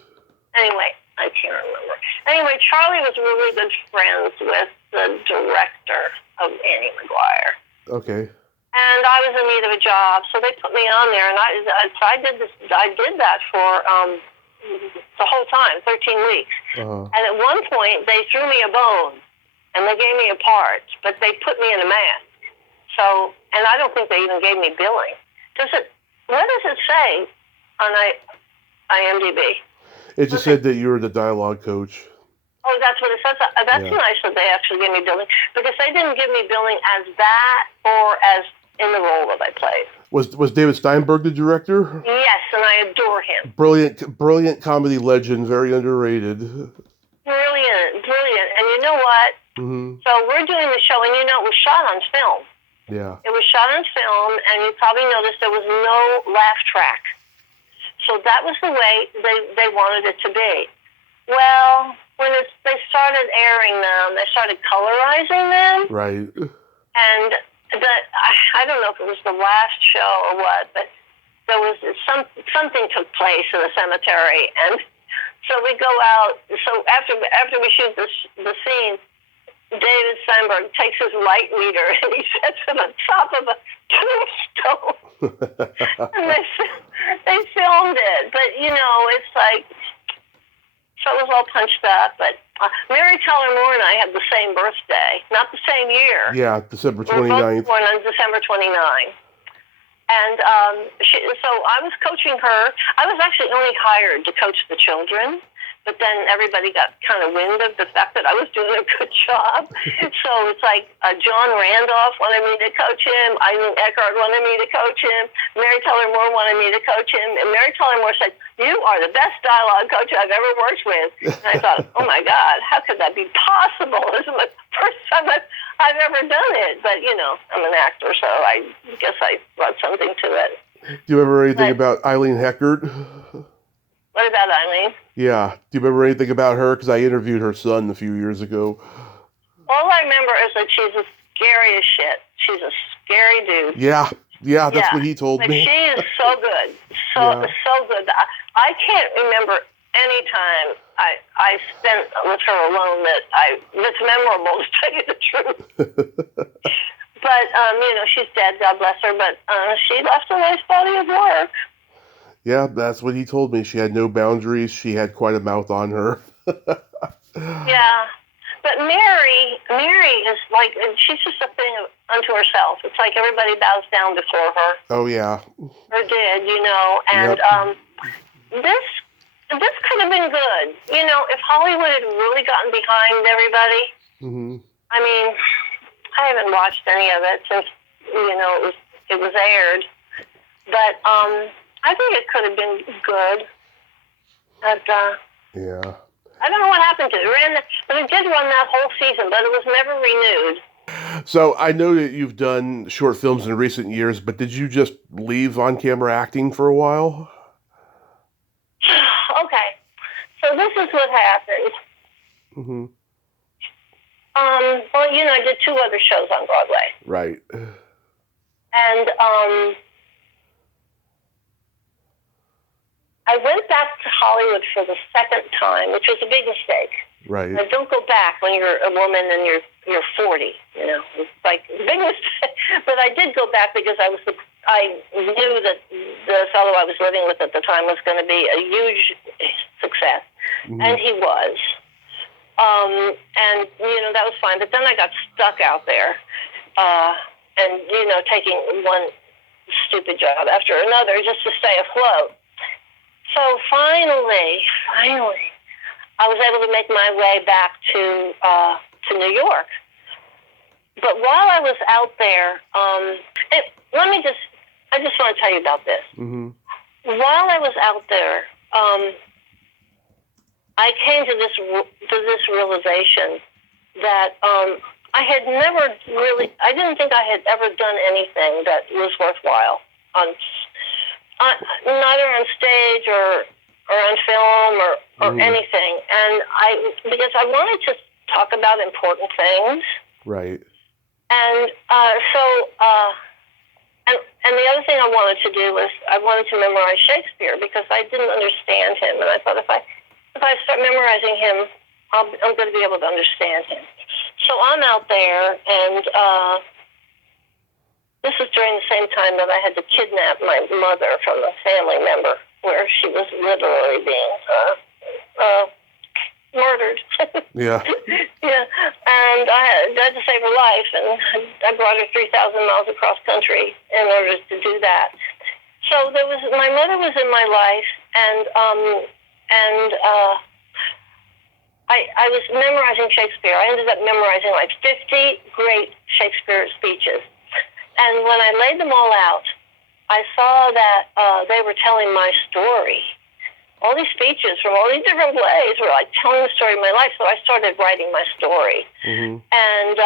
Anyway, I can't remember. Anyway, Charlie was really good friends with the director of Andy McGuire. Okay. And I was in need of a job, so they put me on there, and I did that for the whole time, 13 weeks. And at one point, they threw me a bone, and they gave me a part, but they put me in a mask. So, and I don't think they even gave me billing. What does it say on IMDb? It just said that you were the dialogue coach. Oh, that's what it says. That's nice that they actually gave me billing, because they didn't give me billing as that or as in the role that I played. Was David Steinberg the director? Yes, and I adore him. Brilliant comedy legend, very underrated. Brilliant. And you know what? Mm-hmm. So we're doing the show, and it was shot on film. Yeah. It was shot on film, and you probably noticed there was no laugh track. So that was the way they wanted it to be. Well, when they started airing them, they started colorizing them. Right. And I don't know if it was the last show or what, but there was something took place in the cemetery, and so we go out. So after we shoot the scene, David Steinberg takes his light meter and he sets it on top of a tombstone. And they filmed it, but it's like, so it was all punched up. But Mary Tyler Moore and I had the same birthday, not the same year. Yeah, December 29th. We were both born on December 29th. And so I was coaching her. I was actually only hired to coach the children, but then everybody got kind of wind of the fact that I was doing a good job. So it's like John Randolph wanted me to coach him. Eileen Eckhart wanted me to coach him. Mary Tyler Moore wanted me to coach him. And Mary Tyler Moore said, "You are the best dialogue coach I've ever worked with." And I thought, oh my God, how could that be possible? This is the first time I've ever done it. But, I'm an actor, so I guess I brought something to it. Do you remember anything about Eileen Eckhart? What about Eileen? Yeah. Do you remember anything about her? Because I interviewed her son a few years ago. All I remember is that she's as scary as shit. She's a scary dude. Yeah, that's what he told me. She is so good. So good. I can't remember any time I spent with her alone that's memorable, to tell you the truth. But, she's dead, God bless her, but she left a nice body of work. Yeah, that's what he told me. She had no boundaries. She had quite a mouth on her. Yeah. But Mary is like, she's just a thing unto herself. It's like everybody bows down before her. Oh, yeah. Or did, and this could have been good. If Hollywood had really gotten behind everybody, I mean, I haven't watched any of it since, it was aired. But, I think it could have been good. But, yeah. I don't know what happened to it. But it did run that whole season, but it was never renewed. So I know that you've done short films in recent years, but did you just leave on-camera acting for a while? Okay. So this is what happened. Mm-hmm. Well, I did 2 other shows on Broadway. Right. And, I went back to Hollywood for the second time, which was a big mistake. Right. Now, don't go back when you're a woman and you're 40. It's like a big mistake. But I did go back because I knew that the fellow I was living with at the time was going to be a huge set, and he was. And, that was fine. But then I got stuck out there and, taking one stupid job after another just to stay afloat. So finally, I was able to make my way back to New York. But while I was out there, I just want to tell you about this. Mm-hmm. While I was out there, I came to this realization that I didn't think I had ever done anything that was worthwhile, neither on stage or on film or anything. And because I wanted to talk about important things. Right. And and the other thing I wanted to do was I wanted to memorize Shakespeare because I didn't understand him, and I thought if I start memorizing him, I'm going to be able to understand him. So I'm out there, and this is during the same time that I had to kidnap my mother from a family member, where she was literally being murdered. Yeah. Yeah. And I had to save her life, and I brought her 3,000 miles across country in order to do that. So my mother was in my life, and I was memorizing Shakespeare. I ended up memorizing like 50 great Shakespeare speeches. And when I laid them all out, I saw that they were telling my story. All these speeches from all these different plays were like telling the story of my life. So I started writing my story. Mm-hmm. And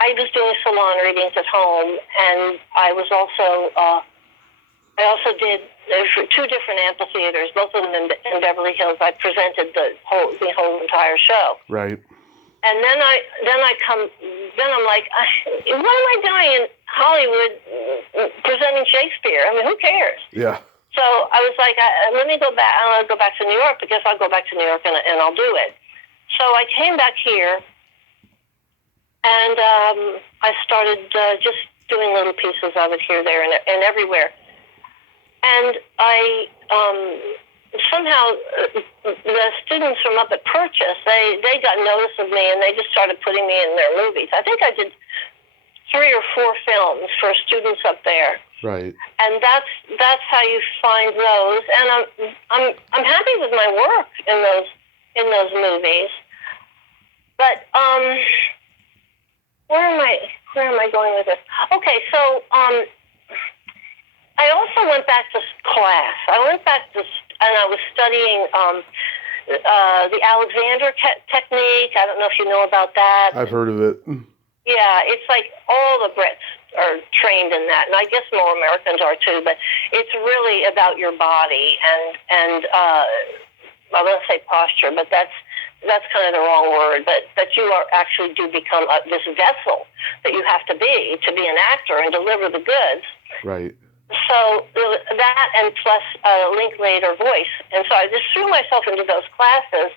I was doing salon readings at home. And I was also, I also did for 2 different amphitheaters, both of them in Beverly Hills. I presented the whole entire show. Right. And then I'm like, what am I doing in Hollywood presenting Shakespeare? I mean, who cares? Yeah. So I was like, let me go back. I want to go back to New York because I'll go back to New York and I'll do it. So I came back here, and I started just doing little pieces of it here, there, and everywhere. And I somehow the students from up at Purchase, they got notice of me, and they just started putting me in their movies. I think I did 3 or 4 films for students up there. Right. And that's how you find those. And I'm happy with my work in those movies. But where am I going with this? Okay, so I also went back to class. And I was studying the Alexander technique. I don't know if you know about that. I've heard of it. Yeah, it's like all the Brits are trained in that, and I guess more Americans are too. But it's really about your body, and I won't say posture, but that's kind of the wrong word. But that you actually do become this vessel that you have to be an actor and deliver the goods. Right. So that, and plus Linklater voice, and so I just threw myself into those classes.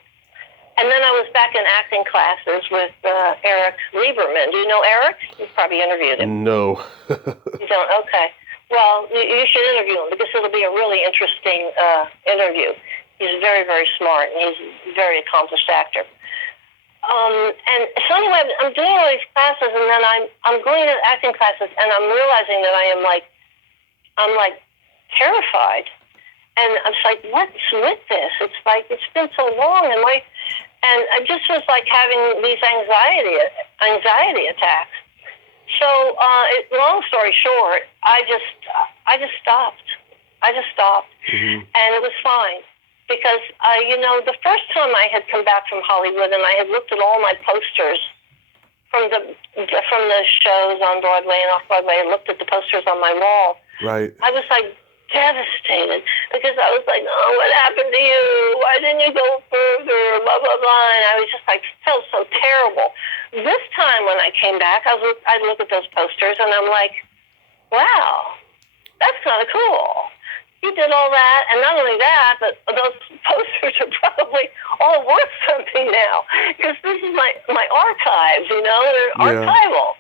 And then I was back in acting classes with Eric Lieberman. Do you know Eric? You've probably interviewed him. No. You don't? Okay. Well, you should interview him because it'll be a really interesting interview. He's very, very smart, and he's a very accomplished actor. And so anyway, I'm doing all these classes, and then I'm going to acting classes, and I'm realizing that I'm like terrified. And I was like, what's with this? It's like, it's been so long, and I just was like having these anxiety attacks. So, long story short, I just stopped. Mm-hmm. And it was fine because, the first time I had come back from Hollywood and I had looked at all my posters from the shows on Broadway and off Broadway and looked at the posters on my wall. Right. I was like devastated because I was like, oh, what happened to you? Why didn't you go further? Blah, blah, blah. And I was just like, felt so terrible. This time when I came back, I'd look at those posters and I'm like, wow, that's kind of cool. You did all that, and not only that, but those posters are probably all worth something now because this is my archives, they're archival.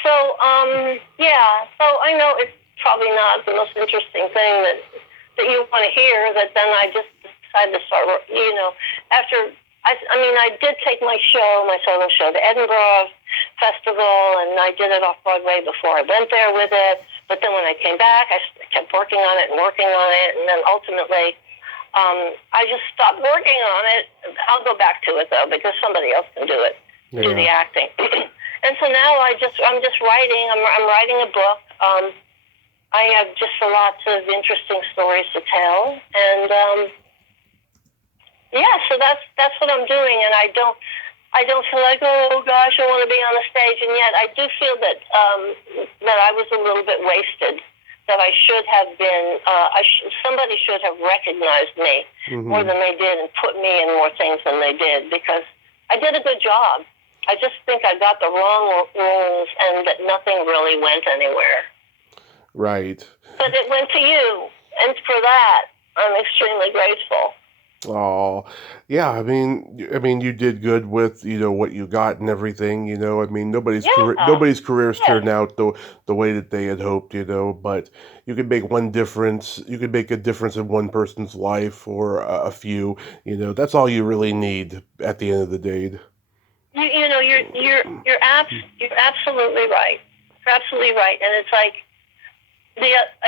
So, so I know it's probably not the most interesting thing that you want to hear, that then I just decided to start, after, I did take my solo show, the Edinburgh Festival, and I did it off-Broadway before I went there with it. But then when I came back, I kept working on it, and then ultimately, I just stopped working on it. I'll go back to it, though, because somebody else can do it, do the acting. And so now I'm just writing. I'm writing a book. I have just lots of interesting stories to tell, and so that's what I'm doing. And I don't feel like, oh gosh, I want to be on the stage, and yet I do feel that that I was a little bit wasted. That I should have been. Somebody should have recognized me more than they did, and put me in more things than they did, because I did a good job. I just think I got the wrong roles, and that nothing really went anywhere. Right. But it went to you, and for that, I'm extremely grateful. Oh, yeah. I mean, you did good with what you got and everything. Nobody's careers turned out the way that they had hoped. But you could make one difference. You could make a difference in one person's life, or a few. That's all you really need at the end of the day. You're absolutely right. You're absolutely right, and it's like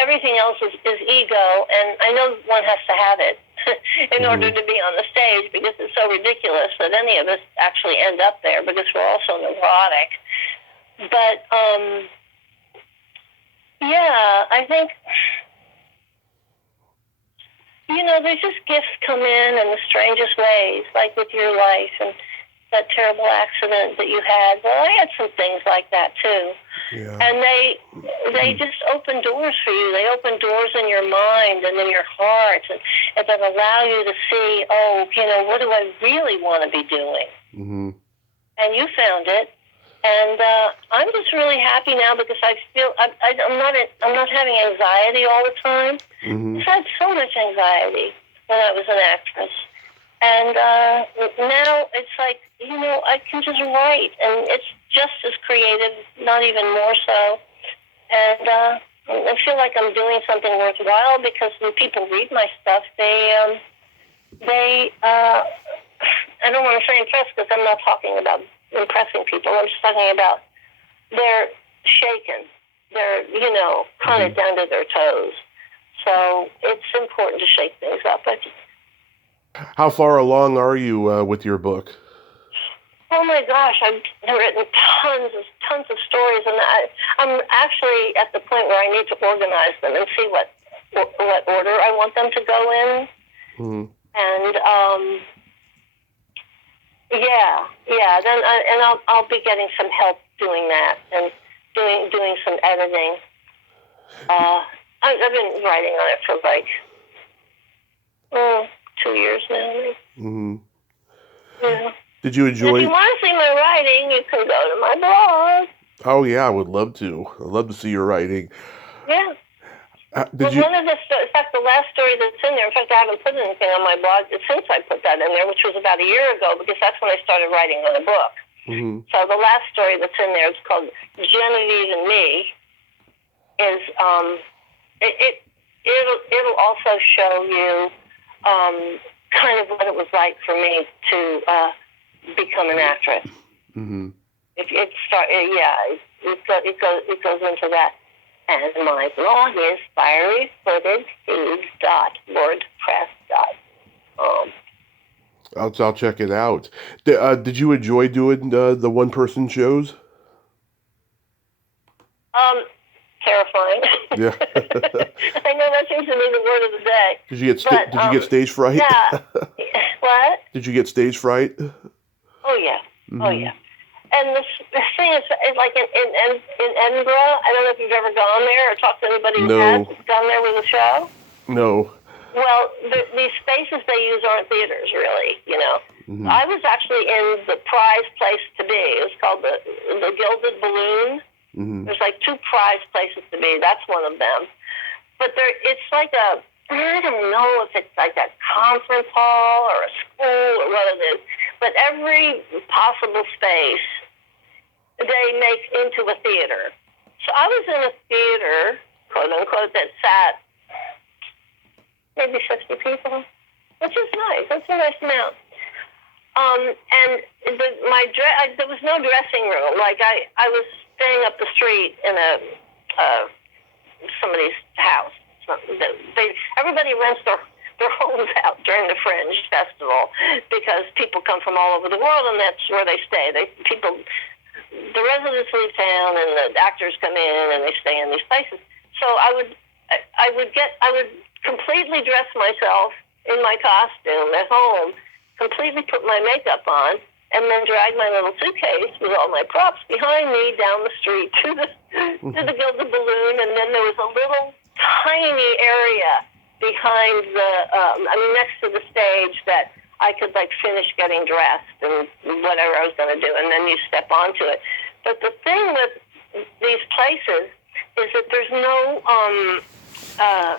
everything else is ego, and I know one has to have it in order to be on the stage, because it's so ridiculous that any of us actually end up there, because we're also neurotic. But I think there's just gifts come in the strangest ways, like with your life and that terrible accident that you had. Well, I had some things like that too. Yeah. And they just open doors for you. They open doors in your mind and in your heart, and that allow you to see, what do I really want to be doing? Mm-hmm. And you found it. And I'm just really happy now, because I feel I'm not having anxiety all the time. Mm-hmm. I had so much anxiety when I was an actress. And now it's like, I can just write, and it's just as creative, not even more so. And I feel like I'm doing something worthwhile, because when people read my stuff, they I don't want to say impressed, because I'm not talking about impressing people. I'm just talking about they're shaken. They're, kind of down to their toes. So it's important to shake things up. How far along are you with your book? Oh my gosh, I've written tons of stories, and I'm actually at the point where I need to organize them and see what order I want them to go in. Mm-hmm. And then I'll be getting some help doing that, and doing some editing. I've been writing on it for like 2 years now. Mm-hmm. Yeah. Did you enjoy? If you want to see my writing, you can go to my blog. Oh yeah, I would love to. I'd love to see your writing. Yeah. One of in fact, the last story that's in there, in fact, I haven't put anything on my blog since I put that in there, which was about a year ago, because that's when I started writing on a book. Mm-hmm. So the last story that's in there is called Genevieve and Me. Is it'll also show you kind of what it was like for me to become an actress. Mm-hmm. It goes into that. And my blog is fieryfootedseeds.wordpress.com. I'll check it out. Did you enjoy doing the one-person shows? Terrifying. Yeah. I know that seems to be the word of the day. Did you get stage fright? Yeah. What? Did you get stage fright? Oh yeah. Mm-hmm. Oh yeah. And the thing is like in Edinburgh, I don't know if you've ever gone there or talked to anybody who has gone there with a show. No. Well, these spaces they use aren't theaters, really. Mm-hmm. I was actually in the prize place to be. It was called the Gilded Balloon. Mm-hmm. There's like 2 prize places to be. That's one of them. But it's like I don't know if it's like a conference hall or a school or what it is. But every possible space they make into a theater. So I was in a theater, quote unquote, that sat maybe 50 people. which is nice. That's a nice amount. And there was no dressing room. Like I was staying up the street in somebody's house. Everybody rents their homes out during the Fringe Festival because people come from all over the world, and that's where they stay. The residents leave town, and the actors come in, and they stay in these places. So I would completely dress myself in my costume at home, completely put my makeup on, and then drag my little suitcase with all my props behind me down the street to the Gilded Balloon, and then there was a little tiny area behind next to the stage that I could finish getting dressed and whatever I was going to do, and then you step onto it. But the thing with these places is that there's no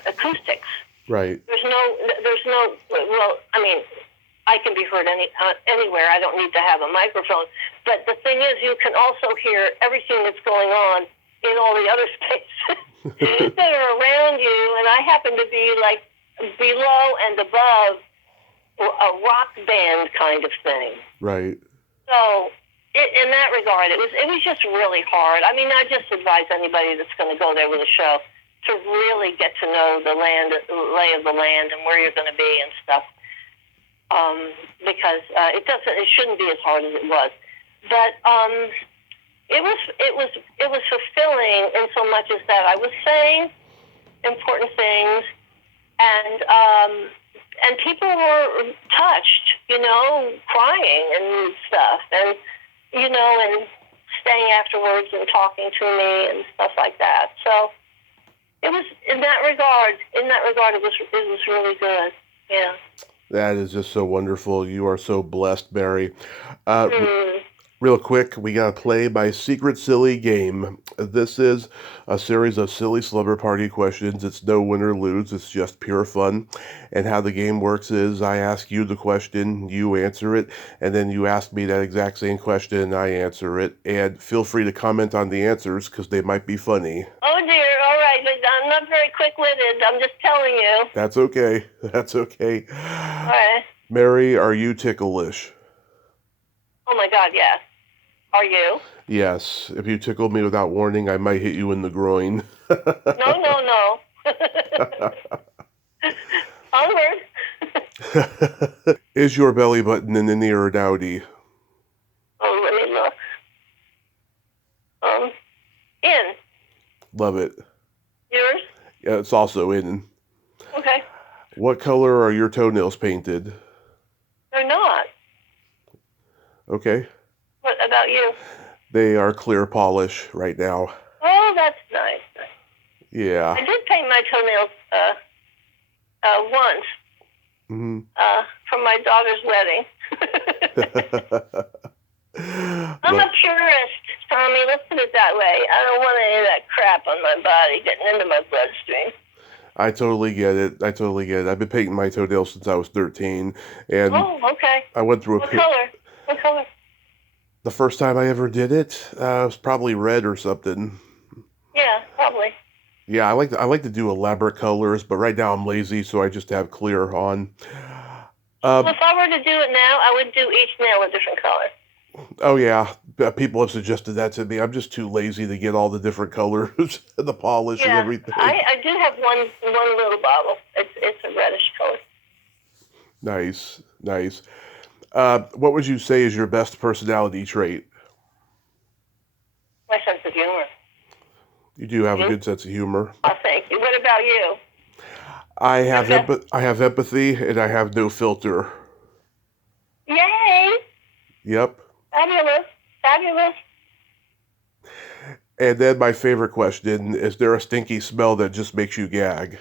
acoustics. Right. There's no. Well, I mean, I can be heard anywhere. I don't need to have a microphone. But the thing is, you can also hear everything that's going on in all the other spaces that are around you. And I happen to be below and above a rock band kind of thing. Right. So in that regard, it was just really hard. I mean, I just advise anybody that's going to go there with a show to really get to know the lay of the land and where you're going to be and stuff. Because it shouldn't be as hard as it was, but it was fulfilling in so much as that I was saying important things, and people were touched, crying and stuff, and and staying afterwards and talking to me and stuff like that. So it was in that regard, it was really good. Yeah. That is just so wonderful. You are so blessed, Mary. Real quick, we got to play my secret silly game. This is a series of silly slumber party questions. It's no win or lose. It's just pure fun. And how the game works is I ask you the question, you answer it, and then you ask me that exact same question and I answer it. And feel free to comment on the answers because they might be funny. Oh dear, all right, but I'm not very quick-witted. I'm just telling you. That's okay. That's okay. All right. Mary, are you ticklish? Oh my God, yes. Are you? Yes. If you tickle me without warning, I might hit you in the groin. No. Onward. Is your belly button an innie or an outie? Oh, let me look. In. Love it. Yours? Yeah, it's also in. Okay. What color are your toenails painted? They're not. Okay. What about you? They are clear polish right now. Oh, that's nice. Yeah. I did paint my toenails once. Mm-hmm. For my daughter's wedding. I'm a purist, Tommy. Let's put it that way. I don't want any of that crap on my body getting into my bloodstream. I totally get it. I've been painting my toenails since I was 13. And okay. I went through What color? The first time I ever did it, it was probably red or something. Yeah, probably. Yeah, I like to do elaborate colors, but right now I'm lazy, so I just have clear on. Well, if I were to do it now, I would do each nail a different color. Oh yeah, people have suggested that to me. I'm just too lazy to get all the different colors, the polish and everything. I do have one little bottle. It's a reddish color. Nice. What would you say is your best personality trait? My sense of humor. You do have a good sense of humor. Oh, thank you. What about you? I have empathy, and I have no filter. Yay! Yep. Fabulous. And then my favorite question, is there a stinky smell that just makes you gag?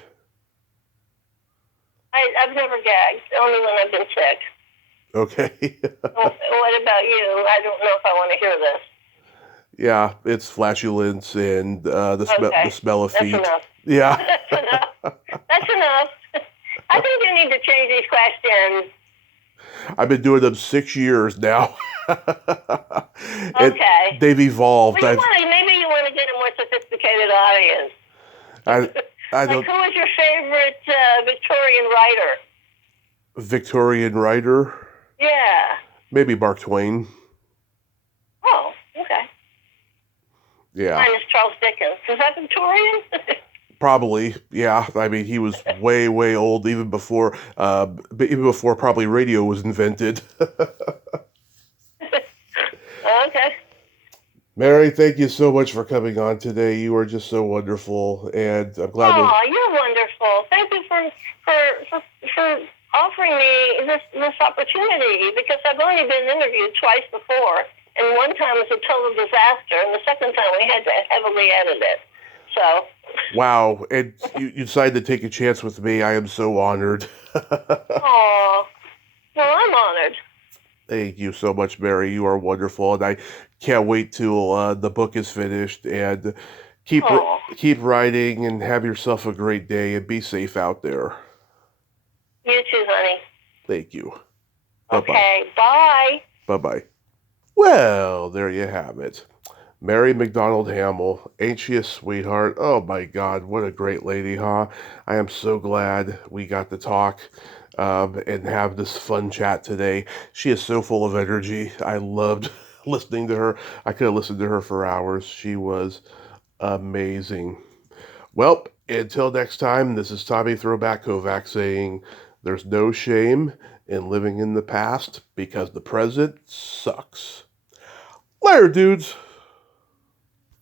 I've never gagged, only when I've been sick. Okay. What about you? I don't know if I want to hear this. Yeah, it's flatulence and the smell of feet. That's enough. Yeah. That's enough. I think you need to change these questions. I've been doing them 6 years now. Okay. They've evolved. Well, maybe you want to get a more sophisticated audience. I don't. Who is your favorite Victorian writer? Victorian writer. Yeah. Maybe Mark Twain. Oh, okay. Yeah. Mine is Charles Dickens. Is that Victorian? Probably, yeah. I mean, he was way, way old even before probably radio was invented. Okay. Mary, thank you so much for coming on today. You are just so wonderful, and I'm glad to. Oh, you're wonderful. Thank you for offering me this opportunity, because I've only been interviewed twice before, and one time was a total disaster, and the second time we had to heavily edit it. So. Wow, and you decided to take a chance with me. I am so honored. Oh, well, I'm honored. Thank you so much, Mary. You are wonderful, and I can't wait till the book is finished. And keep writing, and have yourself a great day, and be safe out there. You too, honey. Thank you. Bye-bye. Okay, bye. Bye-bye. Well, there you have it. Mary Macdonald Hamill. Ain't she a sweetheart? Oh my God, what a great lady, huh? I am so glad we got to talk and have this fun chat today. She is so full of energy. I loved listening to her. I could have listened to her for hours. She was amazing. Well, until next time, this is Tommy Throwback Kovac saying there's no shame in living in the past because the present sucks. Later, dudes.